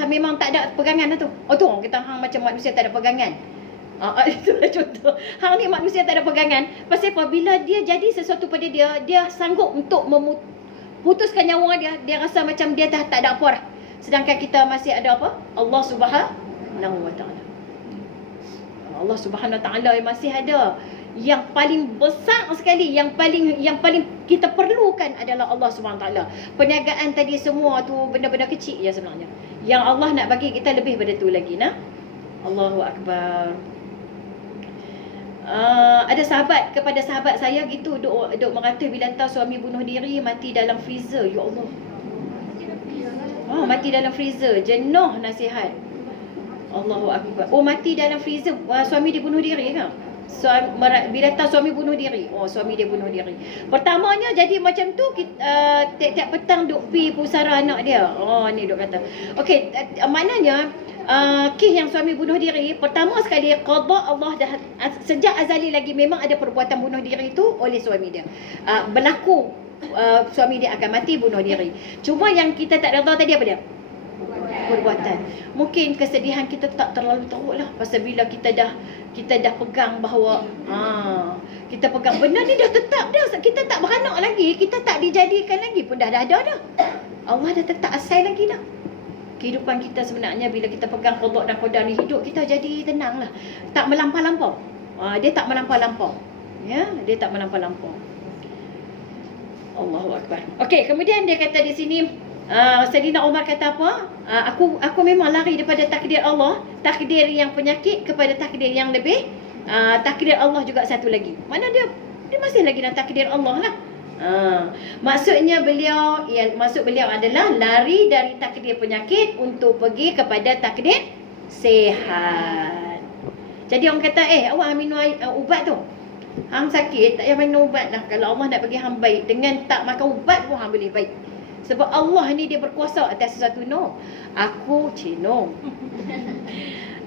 memang tak ada pegangan dah tu. Tu orang kata hang macam manusia tak ada pegangan. Itulah contoh. Hang ni manusia tak ada pegangan. Pasal apa? Bila dia jadi sesuatu pada dia sanggup untuk putuskan nyawa dia. Dia rasa macam dia dah tak ada apa dah. Sedangkan kita masih ada apa? Allah Subhanahu Wa Taala. Allah Subhanahu Wa Taala masih ada. Yang paling besar sekali, yang paling kita perlukan adalah Allah Subhanahu Wa Taala. Perniagaan tadi semua tu benda-benda kecil je sebenarnya. Yang Allah nak bagi kita lebih pada tu lagi, nah. Allahu Akbar. Ada kepada sahabat saya gitu duk merata bila tahu suami bunuh diri, mati dalam freezer. Ya Allah. Mati dalam freezer, jenuh nasihat. Allahu Akbar. Mati dalam freezer, suami dia bunuh diri ke? Bila tahu suami bunuh diri, suami dia bunuh diri. Pertamanya jadi macam tu, tiap-tiap petang duk pi pusara anak dia. Ni duk kata. Okey, maknanya kes yang suami bunuh diri, pertama sekali qada Allah dah sejak azali lagi memang ada perbuatan bunuh diri itu oleh suami dia. Berlaku suami dia akan mati bunuh diri. Cuma yang kita tak redha tadi apa dia? Perbuatan. Mungkin kesedihan kita tak terlalu teruk lah. Pasal bila kita dah pegang bahawa kita pegang benda ni dah tetap dah. Kita tak beranak lagi, kita tak dijadikan lagi pun dah ada dah. Allah dah tetap asal lagi dah. Kehidupan kita sebenarnya bila kita pegang qada dan qadar ni, hidup kita jadi tenang lah. Tak melampau-lampau. Dia tak melampau-lampau. Ya, dia tak melampau-lampau. Allahu Akbar. Okey, kemudian dia kata di sini, Sayyidina Umar kata apa? Aku memang lari daripada takdir Allah, takdir yang penyakit kepada takdir yang lebih, takdir Allah juga satu lagi. Mana dia masih lagi dalam takdir Allah lah. Maksud beliau adalah lari dari takdir penyakit untuk pergi kepada takdir sihat. Jadi orang kata, awak minum ubat tu, hang sakit tak payah minum ubat lah. Kalau Allah nak bagi hang baik, dengan tak makan ubat pun hang boleh baik. Sebab Allah ni dia berkuasa atas sesuatu. No, aku cino.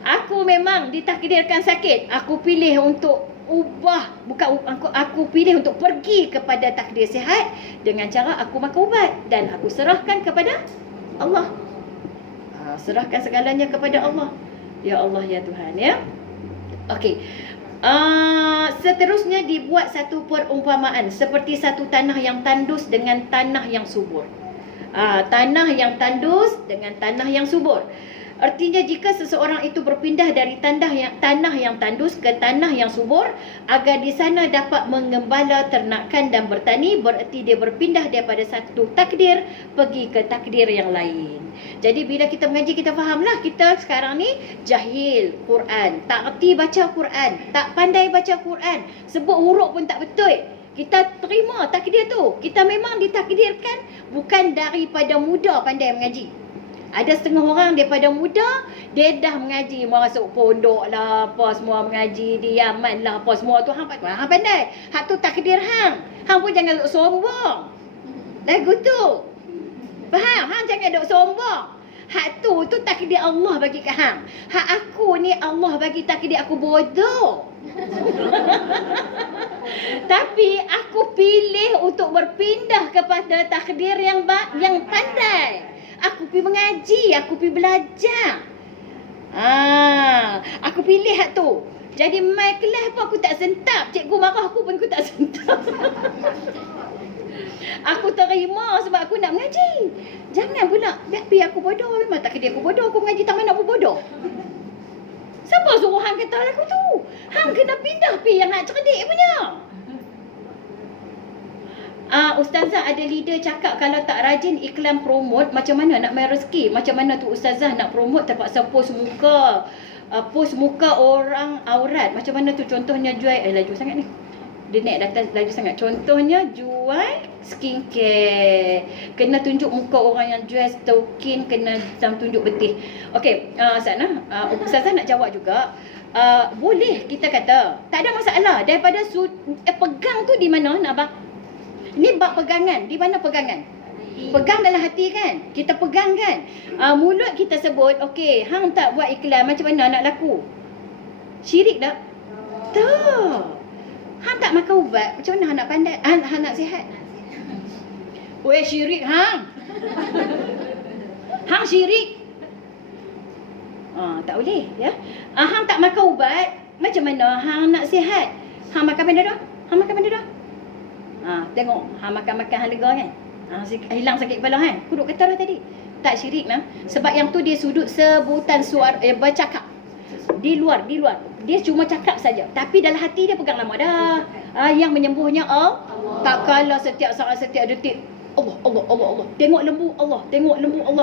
Aku memang ditakdirkan sakit. Aku pilih untuk ubah, bukan aku pilih untuk pergi kepada takdir sihat dengan cara aku makan ubat dan aku serahkan kepada Allah. Serahkan segalanya kepada Allah. Ya Allah, ya Tuhan, ya. Okey. Seterusnya dibuat satu perumpamaan seperti satu tanah yang tandus dengan tanah yang subur. Tanah yang tandus dengan tanah yang subur. Artinya jika seseorang itu berpindah dari tanah yang tandus ke tanah yang subur agar di sana dapat mengembala, ternakan dan bertani, berarti dia berpindah daripada satu takdir pergi ke takdir yang lain. Jadi bila kita mengaji, kita fahamlah kita sekarang ni jahil Quran, tak erti baca Quran, tak pandai baca Quran, sebut huruf pun tak betul. Kita terima takdir tu. Kita memang ditakdirkan bukan daripada muda pandai mengaji. Ada setengah orang daripada muda, dia dah mengaji, masuk pondok lah, apa semua mengaji di Yaman lah, apa semua tu hang pandai. Hak tu takdir hang. Hang pun jangan duk sombong. Lagu tu. Faham? Hang jangan duk sombong. Hak tu takdir Allah bagi ke hang. Hak aku ni Allah bagi takdir aku bodoh. Tapi aku pilih untuk berpindah kepada takdir yang pandai. Aku pergi mengaji, aku pergi belajar. Aku pilih hak tu. Jadi mai kelas pun aku tak sentap. Cikgu marah aku pun aku tak sentap. Aku terima sebab aku nak mengaji. Jangan pula biar aku bodoh. Memang takdir aku bodoh. Aku mengaji tak mana aku bodoh. Siapa suruh hang kata lagu tu? Hang kena pindah pi yang hak cerdik punya. Ustazah ada leader cakap kalau tak rajin iklan promote, macam mana nak main rezeki? Macam mana tu ustazah nak promote terpaksa post muka orang aurat? Macam mana tu? Contohnya jual, laju sangat ni. Dia naik data laju sangat. Contohnya jual skincare. Kena tunjuk muka orang yang jual token, kena tunjuk betih. Okey, ustazah nak jawab juga. Boleh kita kata, tak ada masalah. Daripada pegang tu di mana nak bang? Ni bab pegangan. Di mana pegangan? Pegang dalam hati kan? Kita pegang kan? Mulut kita sebut, okey, hang tak buat iklan, macam mana nak laku? Syirik tak? Tak. Hang tak makan ubat, macam mana hang nak pandai? Hang nak sihat? Weh, syirik hang. Hang syirik. Tak boleh, ya. Hang tak makan ubat, macam mana hang nak sihat? Hang makan panadol? Hang makan panadol? Tengok, makan-makan hang lega kan? Hilang sakit kepala kan? Kuduk kata dah tadi. Tak syirik lah. Sebab yang tu dia sudut sebutan suara, bercakap. Di luar. Dia cuma cakap saja. Tapi dalam hati dia pegang nama dah. Yang menyembuhnya tak kalah setiap saat, setiap detik. Allah. Tengok lembu Allah.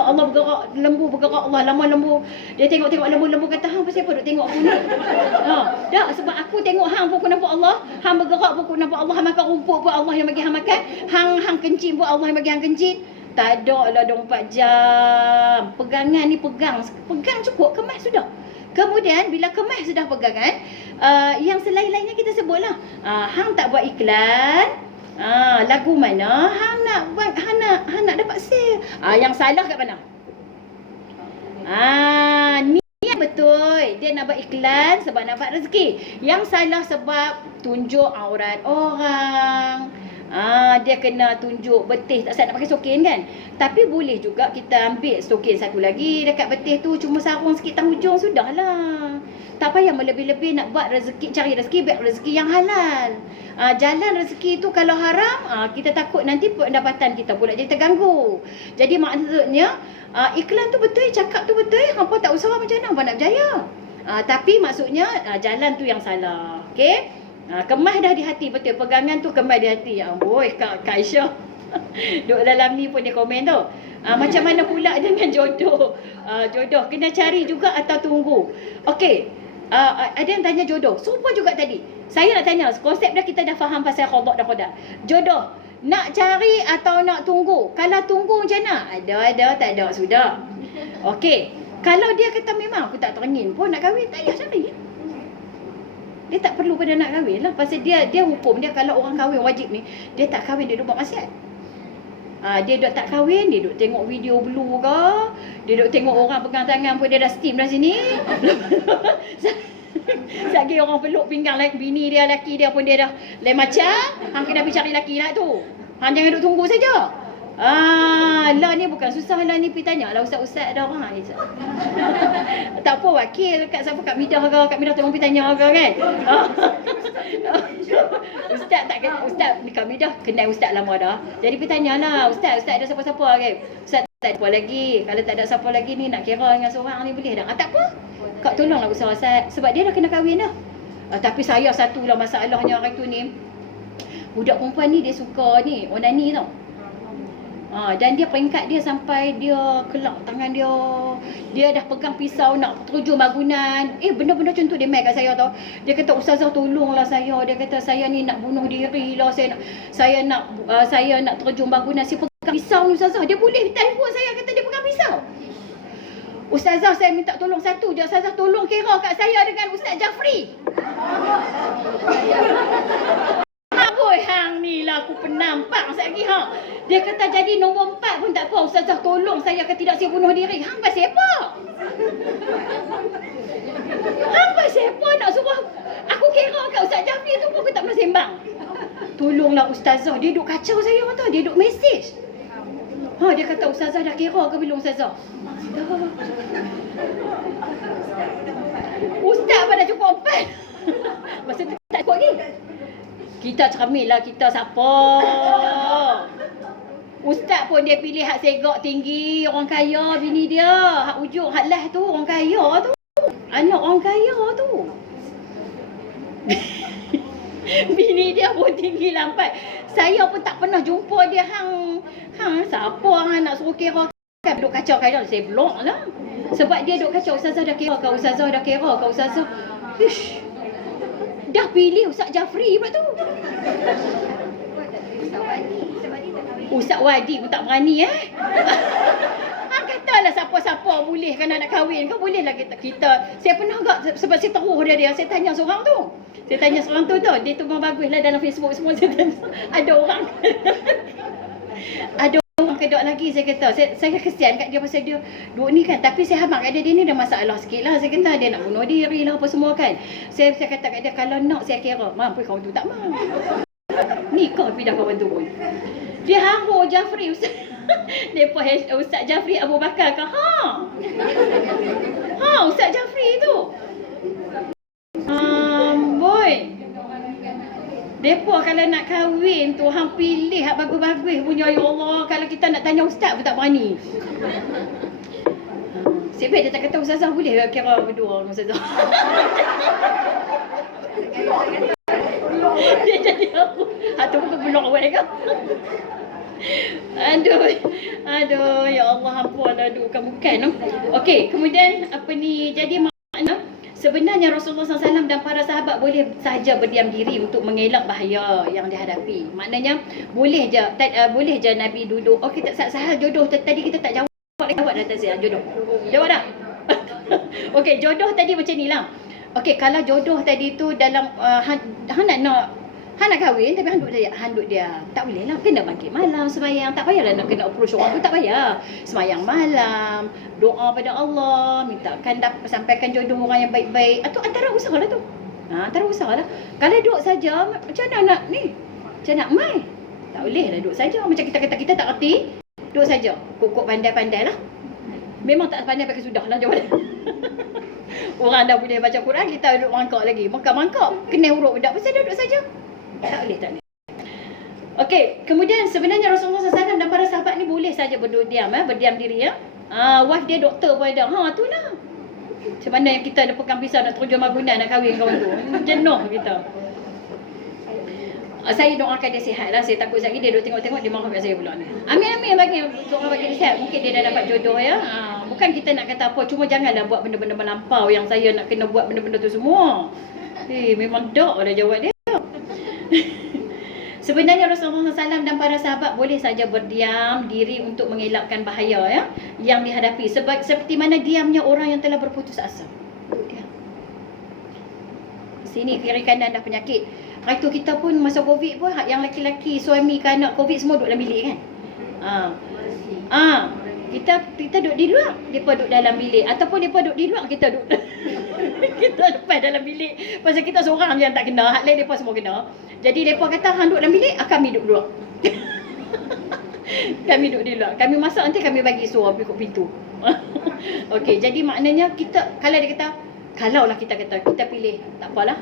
Allah bergerak. Lembu bergerak Allah. Lama lembu. Dia tengok lembu kata, hang pasal apa duk tengok aku ni? Tak, sebab aku tengok hang pun aku nampak Allah. Hang bergerak pun aku nampak Allah. Hang makan rumput pun Allah yang bagi hang makan. Hang kencing pun Allah yang bagi hang kencing. Tak ada lah 24 jam. Pegangan ni pegang cukup, kemas sudah. Kemudian bila kemas sudah pegangan, yang selain-lainnya kita sebutlah. Hang tak buat iklan. Lagu mana hang nak dapat sale? Yang salah kat mana? Niat betul. Dia nak buat iklan sebab nak dapat rezeki. Yang salah sebab tunjuk aurat orang. Dia kena tunjuk betih, tak nak pakai stokin kan. Tapi boleh juga kita ambil stokin satu lagi dekat betih tu, cuma sarung sikit tang hujung, sudahlah. Tak payah melebih-lebih nak buat rezeki, cari rezeki, biar rezeki yang halal. Jalan rezeki tu kalau haram, kita takut nanti pendapatan kita pula jadi terganggu. Jadi maksudnya iklan tu betul, cakap tu betul, hampa tak usaha macam mana hampa nak berjaya. Tapi maksudnya jalan tu yang salah. Okey? Kemas dah di hati betul, pegangan tu kemas di hati. Amboi Kak Aisyah. Duk dalam ni pun dia komen tu. Macam mana pula dengan jodoh? Jodoh kena cari juga atau tunggu? Okey. Ada yang tanya jodoh. Sumpah juga tadi. Saya nak tanya, konsep dah kita dah faham pasal qada dan qadar. Jodoh, nak cari atau nak tunggu? Kalau tunggu macam mana? Ada, tak ada, sudah. Okey. Kalau dia kata memang aku tak teringin pun nak kahwin, tak payah cari. Dia tak perlu pada nak kahwin lah. Pasal dia hukum dia kalau orang kahwin wajib ni, dia tak kahwin dia duk buat maksiat. Dia duk tak kahwin, dia duk tengok video blue ke, dia duk tengok orang pegang tangan pun dia dah steam dah sini. Lagi orang peluk pinggang bini dia, laki dia pun dia dah lain macam. Hang kena pergi cari laki lah tu. Hang jangan duk tunggu saja. Lah ni bukan susah lah ni, pergi tanya lah ustaz-ustaz ada orang ni. Tak apa wakil kat siapa, kat Midah ke, kat Midah tolong pergi tanya ke kan. Ustaz tak kena, ustaz ni kat Midah kenal ustaz lama dah. Jadi pergi tanyalah, ustaz ada siapa-siapa kan. Ustaz tak ada apa lagi. Kalau tak ada siapa lagi ni nak kira dengan seorang ni boleh dah. Tak apa. Kak tolonglah usaha ustaz sebab dia dah kena kahwin dah. Tapi saya satulah masalahnya hari tu ni. Budak perempuan ni dia suka ni onani tau. Dan dia peringkat dia sampai dia kelak tangan dia. Dia dah pegang pisau nak terjun bangunan. Benda-benda contoh dia main kat saya tau. Dia kata ustazah tolonglah saya. Dia kata saya ni nak bunuh diri lah. Saya nak terjun bangunan. Saya pegang pisau ni ustazah. Dia boleh telefon saya kata dia pegang pisau. Ustazah saya minta tolong satu je. Ustazah tolong kira kat saya dengan Ustaz Jafri. Hang ni lah aku penampak sekali hang. Dia kata jadi nombor 4 pun tak apa. Ustazah tolong saya ke tidak saya bunuh diri. Hang pasal apa? Hang pasal apa nak suruh aku kira kat Ustaz Jafri tu pun aku tak pernah sembang. Tolonglah ustazah. Dia duk kacau saya orang tu. Dia duk mesej. Dia kata ustazah dah kira ke belum ustazah? Ustaz pada cukup 4. Masa tu tak cukup lagi. Kita cermin lah, kita siapa? Ustaz pun dia pilih hak segak tinggi, orang kaya bini dia. Hak ujung, hak lah tu orang kaya tu. Anak orang kaya tu. Bini dia pun tinggi lambat. Saya pun tak pernah jumpa dia hang siapa hang nak suruh kira kan duk kacau kacau saya blok lah. Sebab dia duk kacau ustazah dah kira kau ustazah dah kira kau ustazah. Ish. Dah pilih Ustaz Jafri pula tu. Ustaz Wadi pun tak berani Hang katalah siapa-siapa boleh kan nak kahwin. Kau boleh lah kita. Saya pernah agak sebab saya teruh dia. Saya tanya seorang tu. Dia tu memang bagus lah dalam Facebook semua. Saya tanya, ada orang. Ada orang kedok lagi saya kata. Saya kesian kat dia pasal dia duk ni kan. Tapi saya hamak kat dia ni dah masalah sikit lah. Saya kata dia nak bunuh diri lah apa semua kan. Saya kata kat dia kalau nak saya kira. Mampu kawan tu tak mau. Nikah pindah kawan tu pun. Dia haru Jafri Ustaz. Dia pun Ustaz Jafri Abu Bakar ke? Ustaz Jafri tu. Boy. Depa kalau nak kahwin tu hang pilih hak bagus-bagus punya ya Allah. Kalau kita nak tanya ustaz pun tak berani. Sebab dia tak kata ustazah boleh kira berdua dengan ustazah. Dia jadi aku. Atau bukan blok awal ke? Aduh, ya Allah ampun bukan. Okey, kemudian apa ni jadi makna sebenarnya Rasulullah SAW dan para sahabat boleh sahaja berdiam diri untuk mengelak bahaya yang dihadapi. Maknanya boleh je Nabi duduk. Okey, tak sahal jodoh tadi kita tak jawab dah tadi jodoh. Jawab dah. Okey, jodoh tadi macam ni lah. Okey, kalau jodoh tadi tu dalam Han nak kahwin tapi handuk dia. Tak boleh lah. Kena bangkit malam sembahyang. Tak payahlah nak kena approach orang tu. Tak payah. Sembahyang malam. Doa pada Allah. Mintakan sampaikan jodoh orang yang baik-baik. Atau antara usaha lah tu. Antara usaha lah. Kalau duduk saja macam mana nak ni? Macam nak mai? Tak boleh lah duduk saja. Macam kita kata kita tak erti, duduk saja. Kok pandai-pandai lah. Memang tak pandai pakai sudah lah jawapan. Orang dah boleh baca Quran, kita duduk mangkak lagi. Mangkak, kena huruf budak. Pasal duduk saja. Tak boleh. Okey, kemudian sebenarnya Rasulullah SAW dan para sahabat ni boleh saja berdiam diri ya. Wife dia doktor pun ada. Tu lah. Macam mana yang kita ada pegang pisau nak terjun magunan nak kahwin kawan tu. Jenuh kita. Saya doakan dia sihat lah. Saya takut sekali dia duk tengok-tengok dia marah kat saya pula ni. Amin bagi orang bagi dia sihat. Mungkin dia dah dapat jodoh ya. Bukan kita nak kata apa, cuma janganlah buat benda-benda melampau yang saya nak kena buat benda-benda tu semua. Memang dok dah jawab dia. Sebenarnya Rasulullah SAW dan para sahabat boleh saja berdiam diri untuk mengelakkan bahaya ya yang dihadapi. Seperti mana diamnya orang yang telah berputus asa. Sini kiri kanan dah penyakit. Hari tu kita pun masa Covid pun yang lelaki-lelaki suami ke anak Covid semua duduk dalam bilik kan. Kita duduk di luar, depa duduk dalam bilik ataupun depa duduk di luar, kita duduk kita lepas dalam bilik. Pasal kita seorang yang tak kena, hak lain depa semua kena. Jadi depa kata hang duduk dalam bilik, kami duduk luar. Kami duduk di luar. Kami masak nanti kami bagi suruh ikut pintu. Okey, jadi maknanya kita kalau dia kata kalaulah kita kata kita pilih, tak apalah.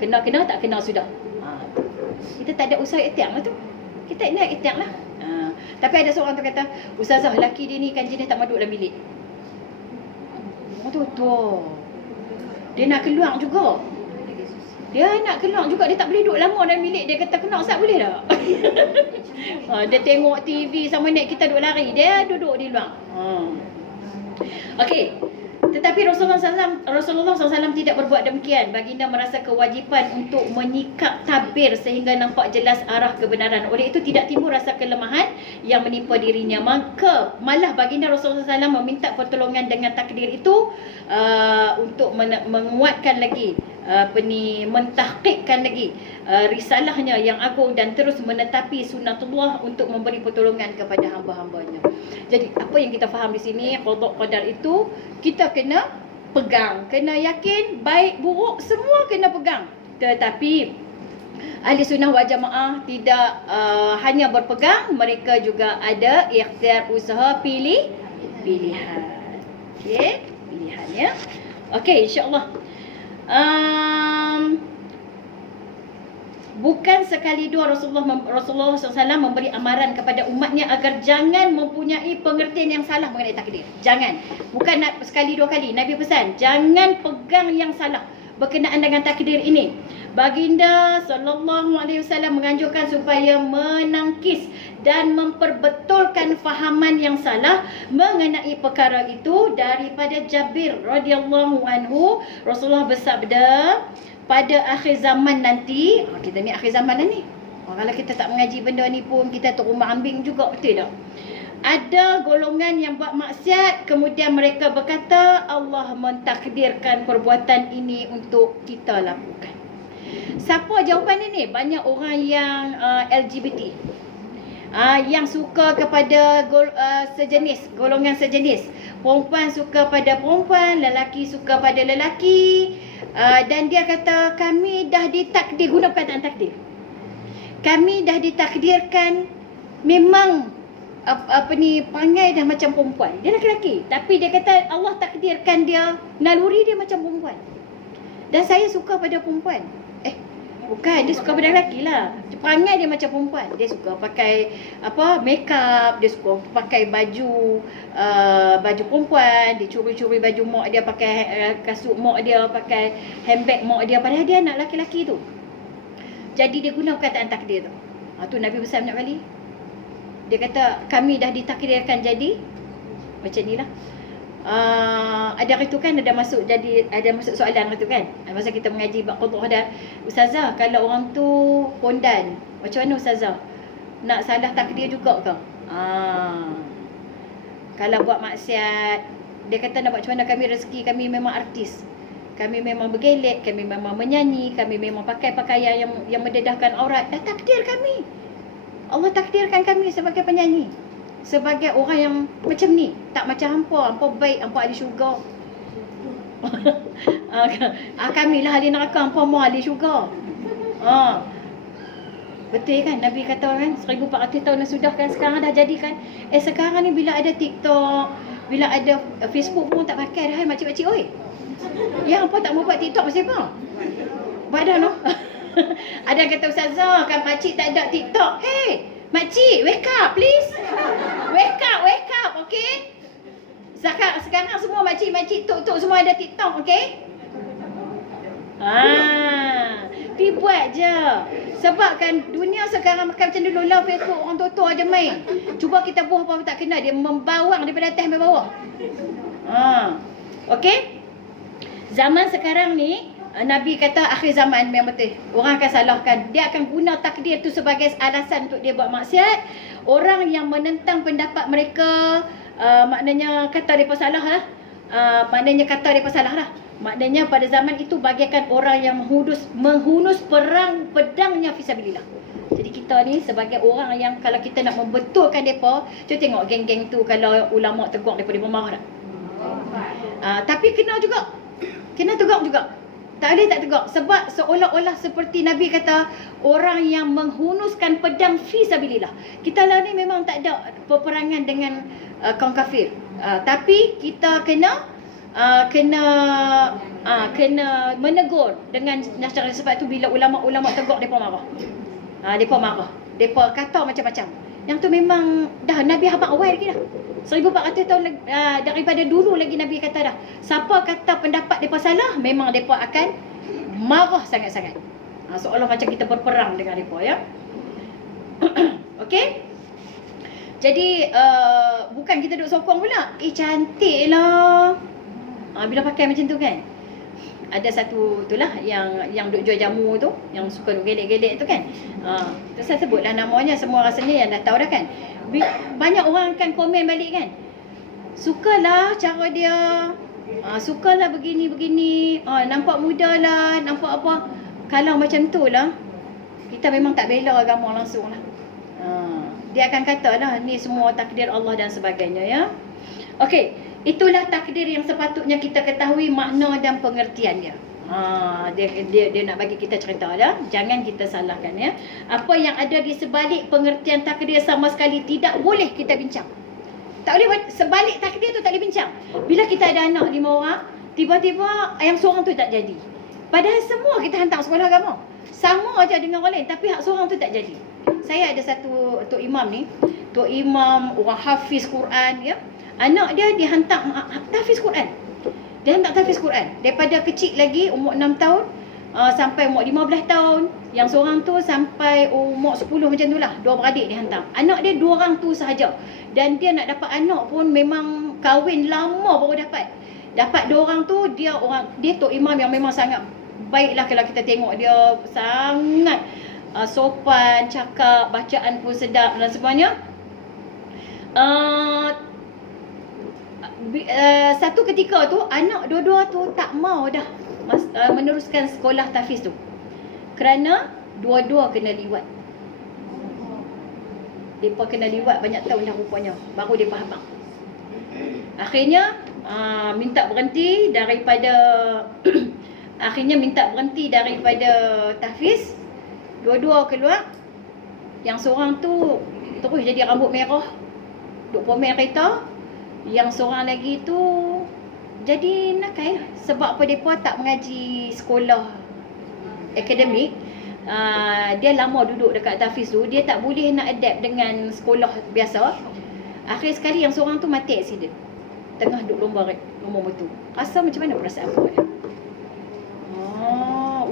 Kena tak kena sudah. Kita tak ada usaha ikhtiar lah tu. Kita nak ikhtiar lah. Tapi ada seorang tu kata, ustazah lelaki dia ni kan jenis tak mau duduk dalam bilik. Tu. Dia nak keluar juga. Dia tak boleh duduk lama dalam bilik. Dia kata kena ustaz boleh tak? Dia tengok TV sama nek kita duduk lari. Dia duduk di luar. Okey. Tetapi Rasulullah SAW tidak berbuat demikian. Baginda merasa kewajipan untuk menyikap tabir sehingga nampak jelas arah kebenaran. Oleh itu tidak timbul rasa kelemahan yang menimpa dirinya. Maka malah baginda Rasulullah SAW meminta pertolongan dengan takdir itu untuk menguatkan lagi, mentahqiqkan lagi risalahnya yang agung dan terus menetapi sunnatullah untuk memberi pertolongan kepada hamba-hambanya. Jadi apa yang kita faham di sini, qada qadar itu kita kena pegang, kena yakin, baik buruk semua kena pegang. Tetapi ahli sunnah wal jamaah tidak hanya berpegang, mereka juga ada ikhtiar, usaha, pilihan. Okey, pilihan ya. Okey, insya-Allah. Bukan sekali dua Rasulullah SAW memberi amaran kepada umatnya agar jangan mempunyai pengertian yang salah mengenai takdir. Jangan. Bukan sekali dua kali. Nabi pesan, jangan pegang yang salah berkenaan dengan takdir ini. Baginda SAW menganjurkan supaya menangkis dan memperbetulkan fahaman yang salah mengenai perkara itu. Daripada Jabir radhiyallahu anhu, Rasulullah bersabda, pada akhir zaman nanti, kita ni akhir zaman lah ni. Kalau kita tak mengaji benda ni pun kita terumah ambing juga, betul tak? Ada golongan yang buat maksiat, kemudian mereka berkata Allah mentakdirkan perbuatan ini untuk kita lakukan. Siapa jawapan ini? Banyak orang yang LGBT. Yang suka kepada golongan sejenis. Perempuan suka pada perempuan, lelaki suka pada lelaki. Dan dia kata kami dah ditakdir, guna perkataan takdir. Kami dah ditakdirkan memang perangai dah macam perempuan. Dia lelaki, tapi dia kata Allah takdirkan dia naluri dia macam perempuan. Dan saya suka pada perempuan. Bukan, dia suka pada lelaki lah. Perangai dia macam perempuan. Dia suka pakai make up, dia suka pakai baju perempuan, dia curi-curi baju mak dia, pakai kasut mak dia, pakai handbag mak dia, padahal dia anak lelaki tu. Jadi dia guna perkataan takdir tu. Tu Nabi besar banyak kali. Dia kata kami dah ditakdirkan jadi macam ni lah. Ada hari tu kan ada masuk soalan hari tu kan. Masa kita mengaji bab qada qadar, ustazah kalau orang tu pondan, macam mana ustazah? Nak salah takdir juga ke? Kalau buat maksiat, dia kata nak buat macam mana, kami rezeki kami memang artis. Kami memang bergelek, kami memang menyanyi, kami memang pakai pakaian yang mendedahkan aurat. Dah takdir kami. Allah takdirkan kami sebagai penyanyi, sebagai orang yang macam ni. Tak macam hampa baik, hampa ahli syurga. Kami lah ahli neraka, hampa mau ahli syurga. Betul kan? Nabi kata kan 1400 tahun dah sudah kan, sekarang dah jadi kan. Sekarang ni bila ada TikTok, bila ada Facebook pun tak pakai dah makcik-makcik oi. Yang apa tak mau buat TikTok pasal apa? Buat dah no. Ada yang kata ustazah kan makcik tak ada TikTok. Hey, makcik wake up please. Wake up, okay? Sekarang semua makcik-makcik tok-tok semua ada TikTok, okay? Pi buat je. Sebab kan dunia sekarang makan macam dulu lah, Facebook orang tua-tua aja main. Cuba kita buah apa tak kena, dia membawang daripada atas sampai bawah. Okey. Zaman sekarang ni Nabi kata akhir zaman memang betul. Orang akan salahkan. Dia akan guna takdir tu sebagai alasan untuk dia buat maksiat. Orang yang menentang pendapat mereka, maknanya kata mereka salah lah. Maknanya kata mereka salah lah. Maknanya pada zaman itu bagaikan orang yang menghunus pedangnya fisabilillah. Jadi kita ni sebagai orang yang kalau kita nak membetulkan mereka, cuba tengok geng-geng tu kalau ulama tegur mereka marah tak? Tapi kena juga. Kena tegur juga. Tak boleh tak tegur. Sebab seolah-olah seperti Nabi kata, orang yang menghunuskan pedang fisabilillah. Kita lah ni memang tak ada peperangan dengan kaum kafir. Tapi kita kena menegur dengan cara sebab tu bila ulama-ulama tegur depa marah. Depa marah. Depa kata macam-macam. Yang tu memang dah Nabi habaq awal lagi dah. 1400 tahun daripada dulu lagi Nabi kata dah. Siapa kata pendapat depa salah, memang depa akan marah sangat-sangat. Seolah macam kita berperang dengan depa ya. Okey? Jadi bukan kita duk sokong pula. Cantik lah. Bila pakai macam tu kan. Ada satu itulah yang duk jual jamu tu, yang suka duk gelek-gelek tu kan. Tu saya sebutlah namanya, semua rasanya yang dah tahu dah kan. Banyak orang akan komen balik kan. Sukalah cara dia. Sukalah begini-begini. Nampak muda lah, nampak apa. Kalau macam tu lah, kita memang tak bela agama langsung lah. Dia akan kata lah, ni semua takdir Allah dan sebagainya ya. Okey, itulah takdir yang sepatutnya kita ketahui makna dan pengertian dia. Dia nak bagi kita cerita lah. Jangan kita salahkan ya. Apa yang ada di sebalik pengertian takdir sama sekali tidak boleh kita bincang. Tak boleh, sebalik takdir tu tak boleh bincang. Bila kita ada anak 5 orang, tiba-tiba yang seorang tu tak jadi. Padahal semua kita hantar sekolah agama. Sama aja dengan orang lain, tapi hak seorang tu tak jadi. Saya ada satu Tok Imam ni, Tok Imam orang hafiz Quran ya. Anak dia dihantar tahfiz Quran. Dia hantar tahfiz Quran. Daripada kecil lagi umur 6 tahun sampai umur 15 tahun. Yang seorang tu sampai umur 10 macam tu lah. 2 beradik dia hantar. Anak dia 2 orang tu sahaja. Dan dia nak dapat anak pun memang kahwin lama baru dapat. Dapat 2 orang tu, dia Tok Imam yang memang sangat baiklah kalau kita tengok. Dia sangat sopan, cakap, bacaan pun sedap dan sebagainya. Satu ketika tu anak dua-dua tu tak mau dah meneruskan sekolah tahfiz tu. Kerana dua-dua kena liwat. Depa kena liwat banyak tahun dah rupanya. Baru dia faham. Akhirnya minta berhenti daripada tahfiz. Dua-dua keluar. Yang seorang tu terus jadi rambut merah, duk pomel kereta. Yang seorang lagi tu jadi nakal sebab apa depa tak mengaji sekolah akademik. Dia lama duduk dekat tahfiz tu, dia tak boleh nak adapt dengan sekolah biasa. Akhir sekali yang seorang tu mati accident. Tengah duk lomba motor. Rasa macam mana perasaan awak dia?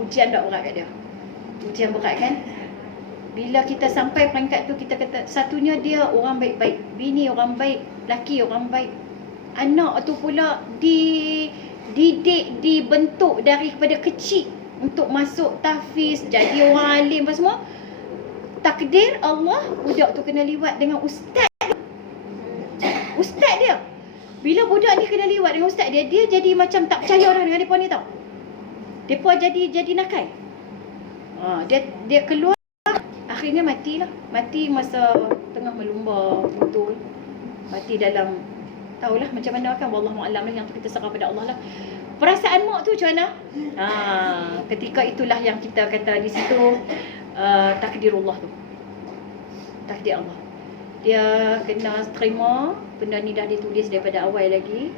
Ujian tak berat kat dia. Ujian berat kan? Bila kita sampai peringkat tu, kita kata satunya dia orang baik-baik, bini orang baik, laki orang baik. Anak tu pula dididik, dibentuk daripada kecil untuk masuk tahfiz, jadi orang alim apa semua. Takdir Allah, budak tu kena liwat dengan ustaz. Ustaz dia. Bila budak ni kena liwat dengan ustaz dia, dia jadi macam tak percaya dah dengan depa ni tau. Depa jadi nakal. Dia keluar, akhirnya matilah. Mati masa tengah melumba betul. Mati dalam, tahulah macam mana kan, wallahu a'lam lah, yang tu kita serah pada Allah lah. Perasaan mak tu macam mana? Ketika itulah yang kita kata di situ takdirullah tu. Takdir Allah. Dia kena terima benda ni dah ditulis daripada awal lagi.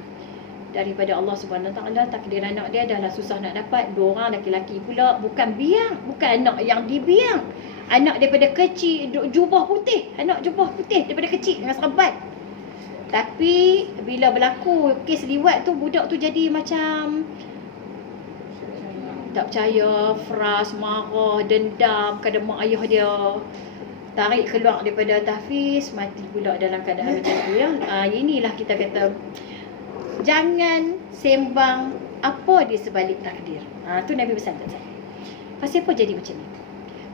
Daripada Allah Subhanahu Taala, takdir anak dia dah lah susah nak dapat. 2 orang lelaki pula, bukan biang, bukan anak yang dibiang. Anak daripada kecil, jubah putih, anak jubah putih daripada kecil dengan serban. Tapi bila berlaku kes liwat tu, budak tu jadi macam tak percaya, frust, marah, dendam kepada mak ayah dia. Tarik keluar daripada tahfiz, mati pula dalam keadaan macam tu ya. Inilah kita kata, jangan sembang apa di sebalik takdir. Tu Nabi pesan kat saya. Pasal apa jadi macam ni?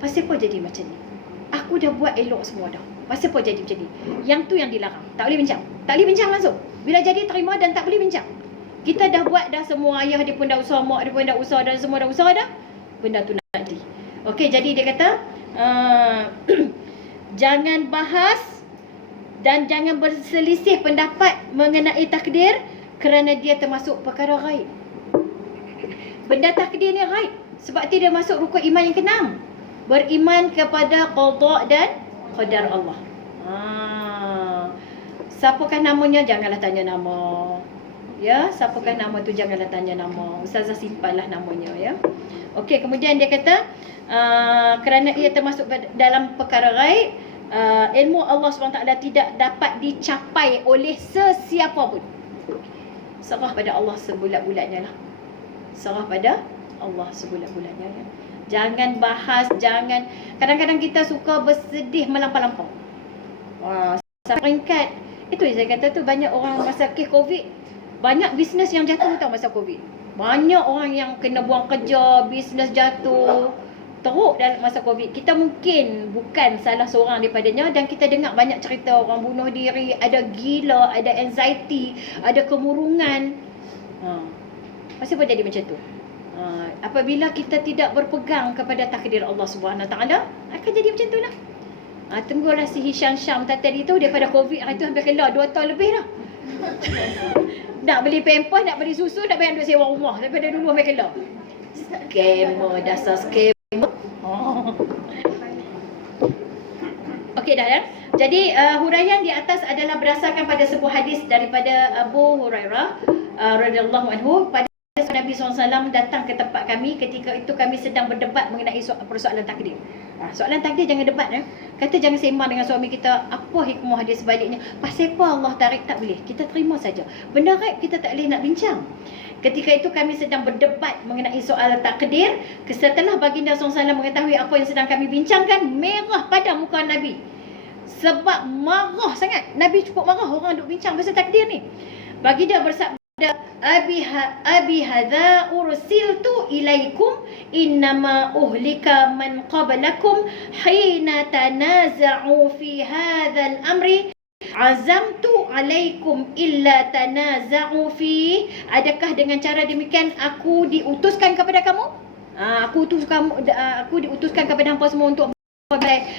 Pasal apa jadi macam ni? Aku dah buat elok semua dah. Pasal apa jadi macam ni? Yang tu yang dilarang. Tak boleh bincang. Tak boleh bincang langsung. Bila jadi terima dan tak boleh bincang. Kita dah buat dah semua, ayah dia pun dah usaha, mak dia pun dah usaha dan semua dah usaha dah. Benda tu nanti. Okey, jadi dia kata jangan bahas dan jangan berselisih pendapat mengenai takdir kerana dia termasuk perkara ghaib. Benda takdir ni ghaib. Sebab tu dia masuk rukun iman yang ke-6. Beriman kepada qada dan qadar Allah. Siapakah namanya? Janganlah tanya nama. Ya, siapakah nama tu janganlah tanya nama. Ustazah simpanlah namanya ya. Okey, kemudian dia kata kerana ia termasuk dalam perkara ghaib, ilmu Allah SWT tidak dapat dicapai oleh sesiapa pun. Serah pada Allah sebulat-bulatnya lah. Serah pada Allah sebulat-bulatnya ya. Jangan bahas, jangan. Kadang-kadang kita suka bersedih melampau-lampau. Peringkat itu saya kata tu, banyak orang masa kes Covid, banyak bisnes yang jatuh tau masa Covid. Banyak orang yang kena buang kerja, bisnes jatuh, teruk dalam masa Covid. Kita mungkin bukan salah seorang daripadanya, dan kita dengar banyak cerita orang bunuh diri, ada gila, ada anxiety, ada kemurungan. Pasal apa jadi macam tu? Apabila kita tidak berpegang kepada takdir Allah Subhanahu Taala, akan jadi macam tu lah. Tunggulah si Hisham Syam tadi tu, daripada Covid hari tu hampir kelar 2 tahun lebih dah. Nak beli pampers, nak beli susu, nak bayar duit sewa rumah daripada dulu hampir kelar. Scammer, dasar scammer. Okey dah ya. Jadi huraian di atas adalah berdasarkan pada sebuah hadis daripada Abu Hurairah radhiyallahu anhu. Pada Nabi SAW datang ke tempat kami, ketika itu kami sedang berdebat mengenai persoalan takdir. Soalan takdir jangan debat ya. Kata jangan sembang dengan suami kita, apa hikmah dia sebaliknya. Pasal apa Allah tarik, tak boleh. Kita terima saja. Benda ghaib kita tak boleh nak bincang. Ketika itu kami sedang berdebat mengenai soal takdir. Setelah baginda SAW mengetahui apa yang sedang kami bincangkan, merah pada muka Nabi. Sebab marah sangat. Nabi cukup marah orang duk bincang pasal takdir ni. Baginda bersabda, Abi hadza ursiltu ilaikum innama uhlika man qablakum hina tanaza'u fi hadzal amri azamtu alaikum illa tanaza'u fi. Adakah dengan cara demikian aku diutuskan kepada kamu? Aku diutuskan kepada hangpa semua untuk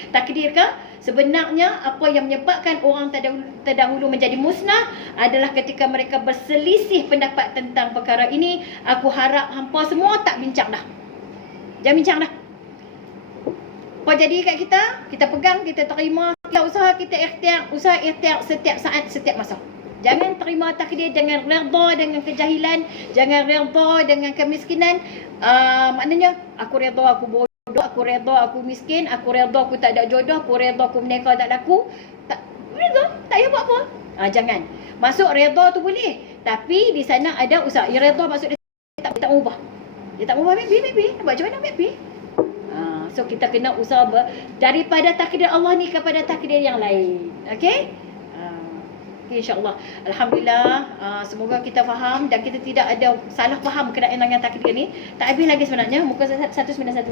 takdir ke? Sebenarnya apa yang menyebabkan orang terdahulu menjadi musnah adalah ketika mereka berselisih pendapat tentang perkara ini. Aku harap hampa semua tak bincang dah. Jangan bincang dah. Apa jadi kat kita? Kita pegang, kita terima, kita usaha, kita ikhtiar setiap saat, setiap masa. Jangan terima takdir, jangan redha dengan kejahilan, jangan redha dengan kemiskinan. Maknanya aku redha aku bodoh, aku redha aku miskin, aku redha aku tak ada jodoh, aku redha aku menikah tak laku. Tak redha, tak payah buat apa. Jangan. Masuk redha tu boleh, tapi di sana ada usaha. Ya redha maksud dia tak ubah. Dia tak ubah, maybe. Nak buat macam mana maybe. So kita kena usaha daripada takdir Allah ni kepada takdir yang lain. Okey? Okay, InsyaAllah. Alhamdulillah, semoga kita faham dan kita tidak ada salah faham berkenaan dengan takdir ni. Tak habis lagi sebenarnya, muka 191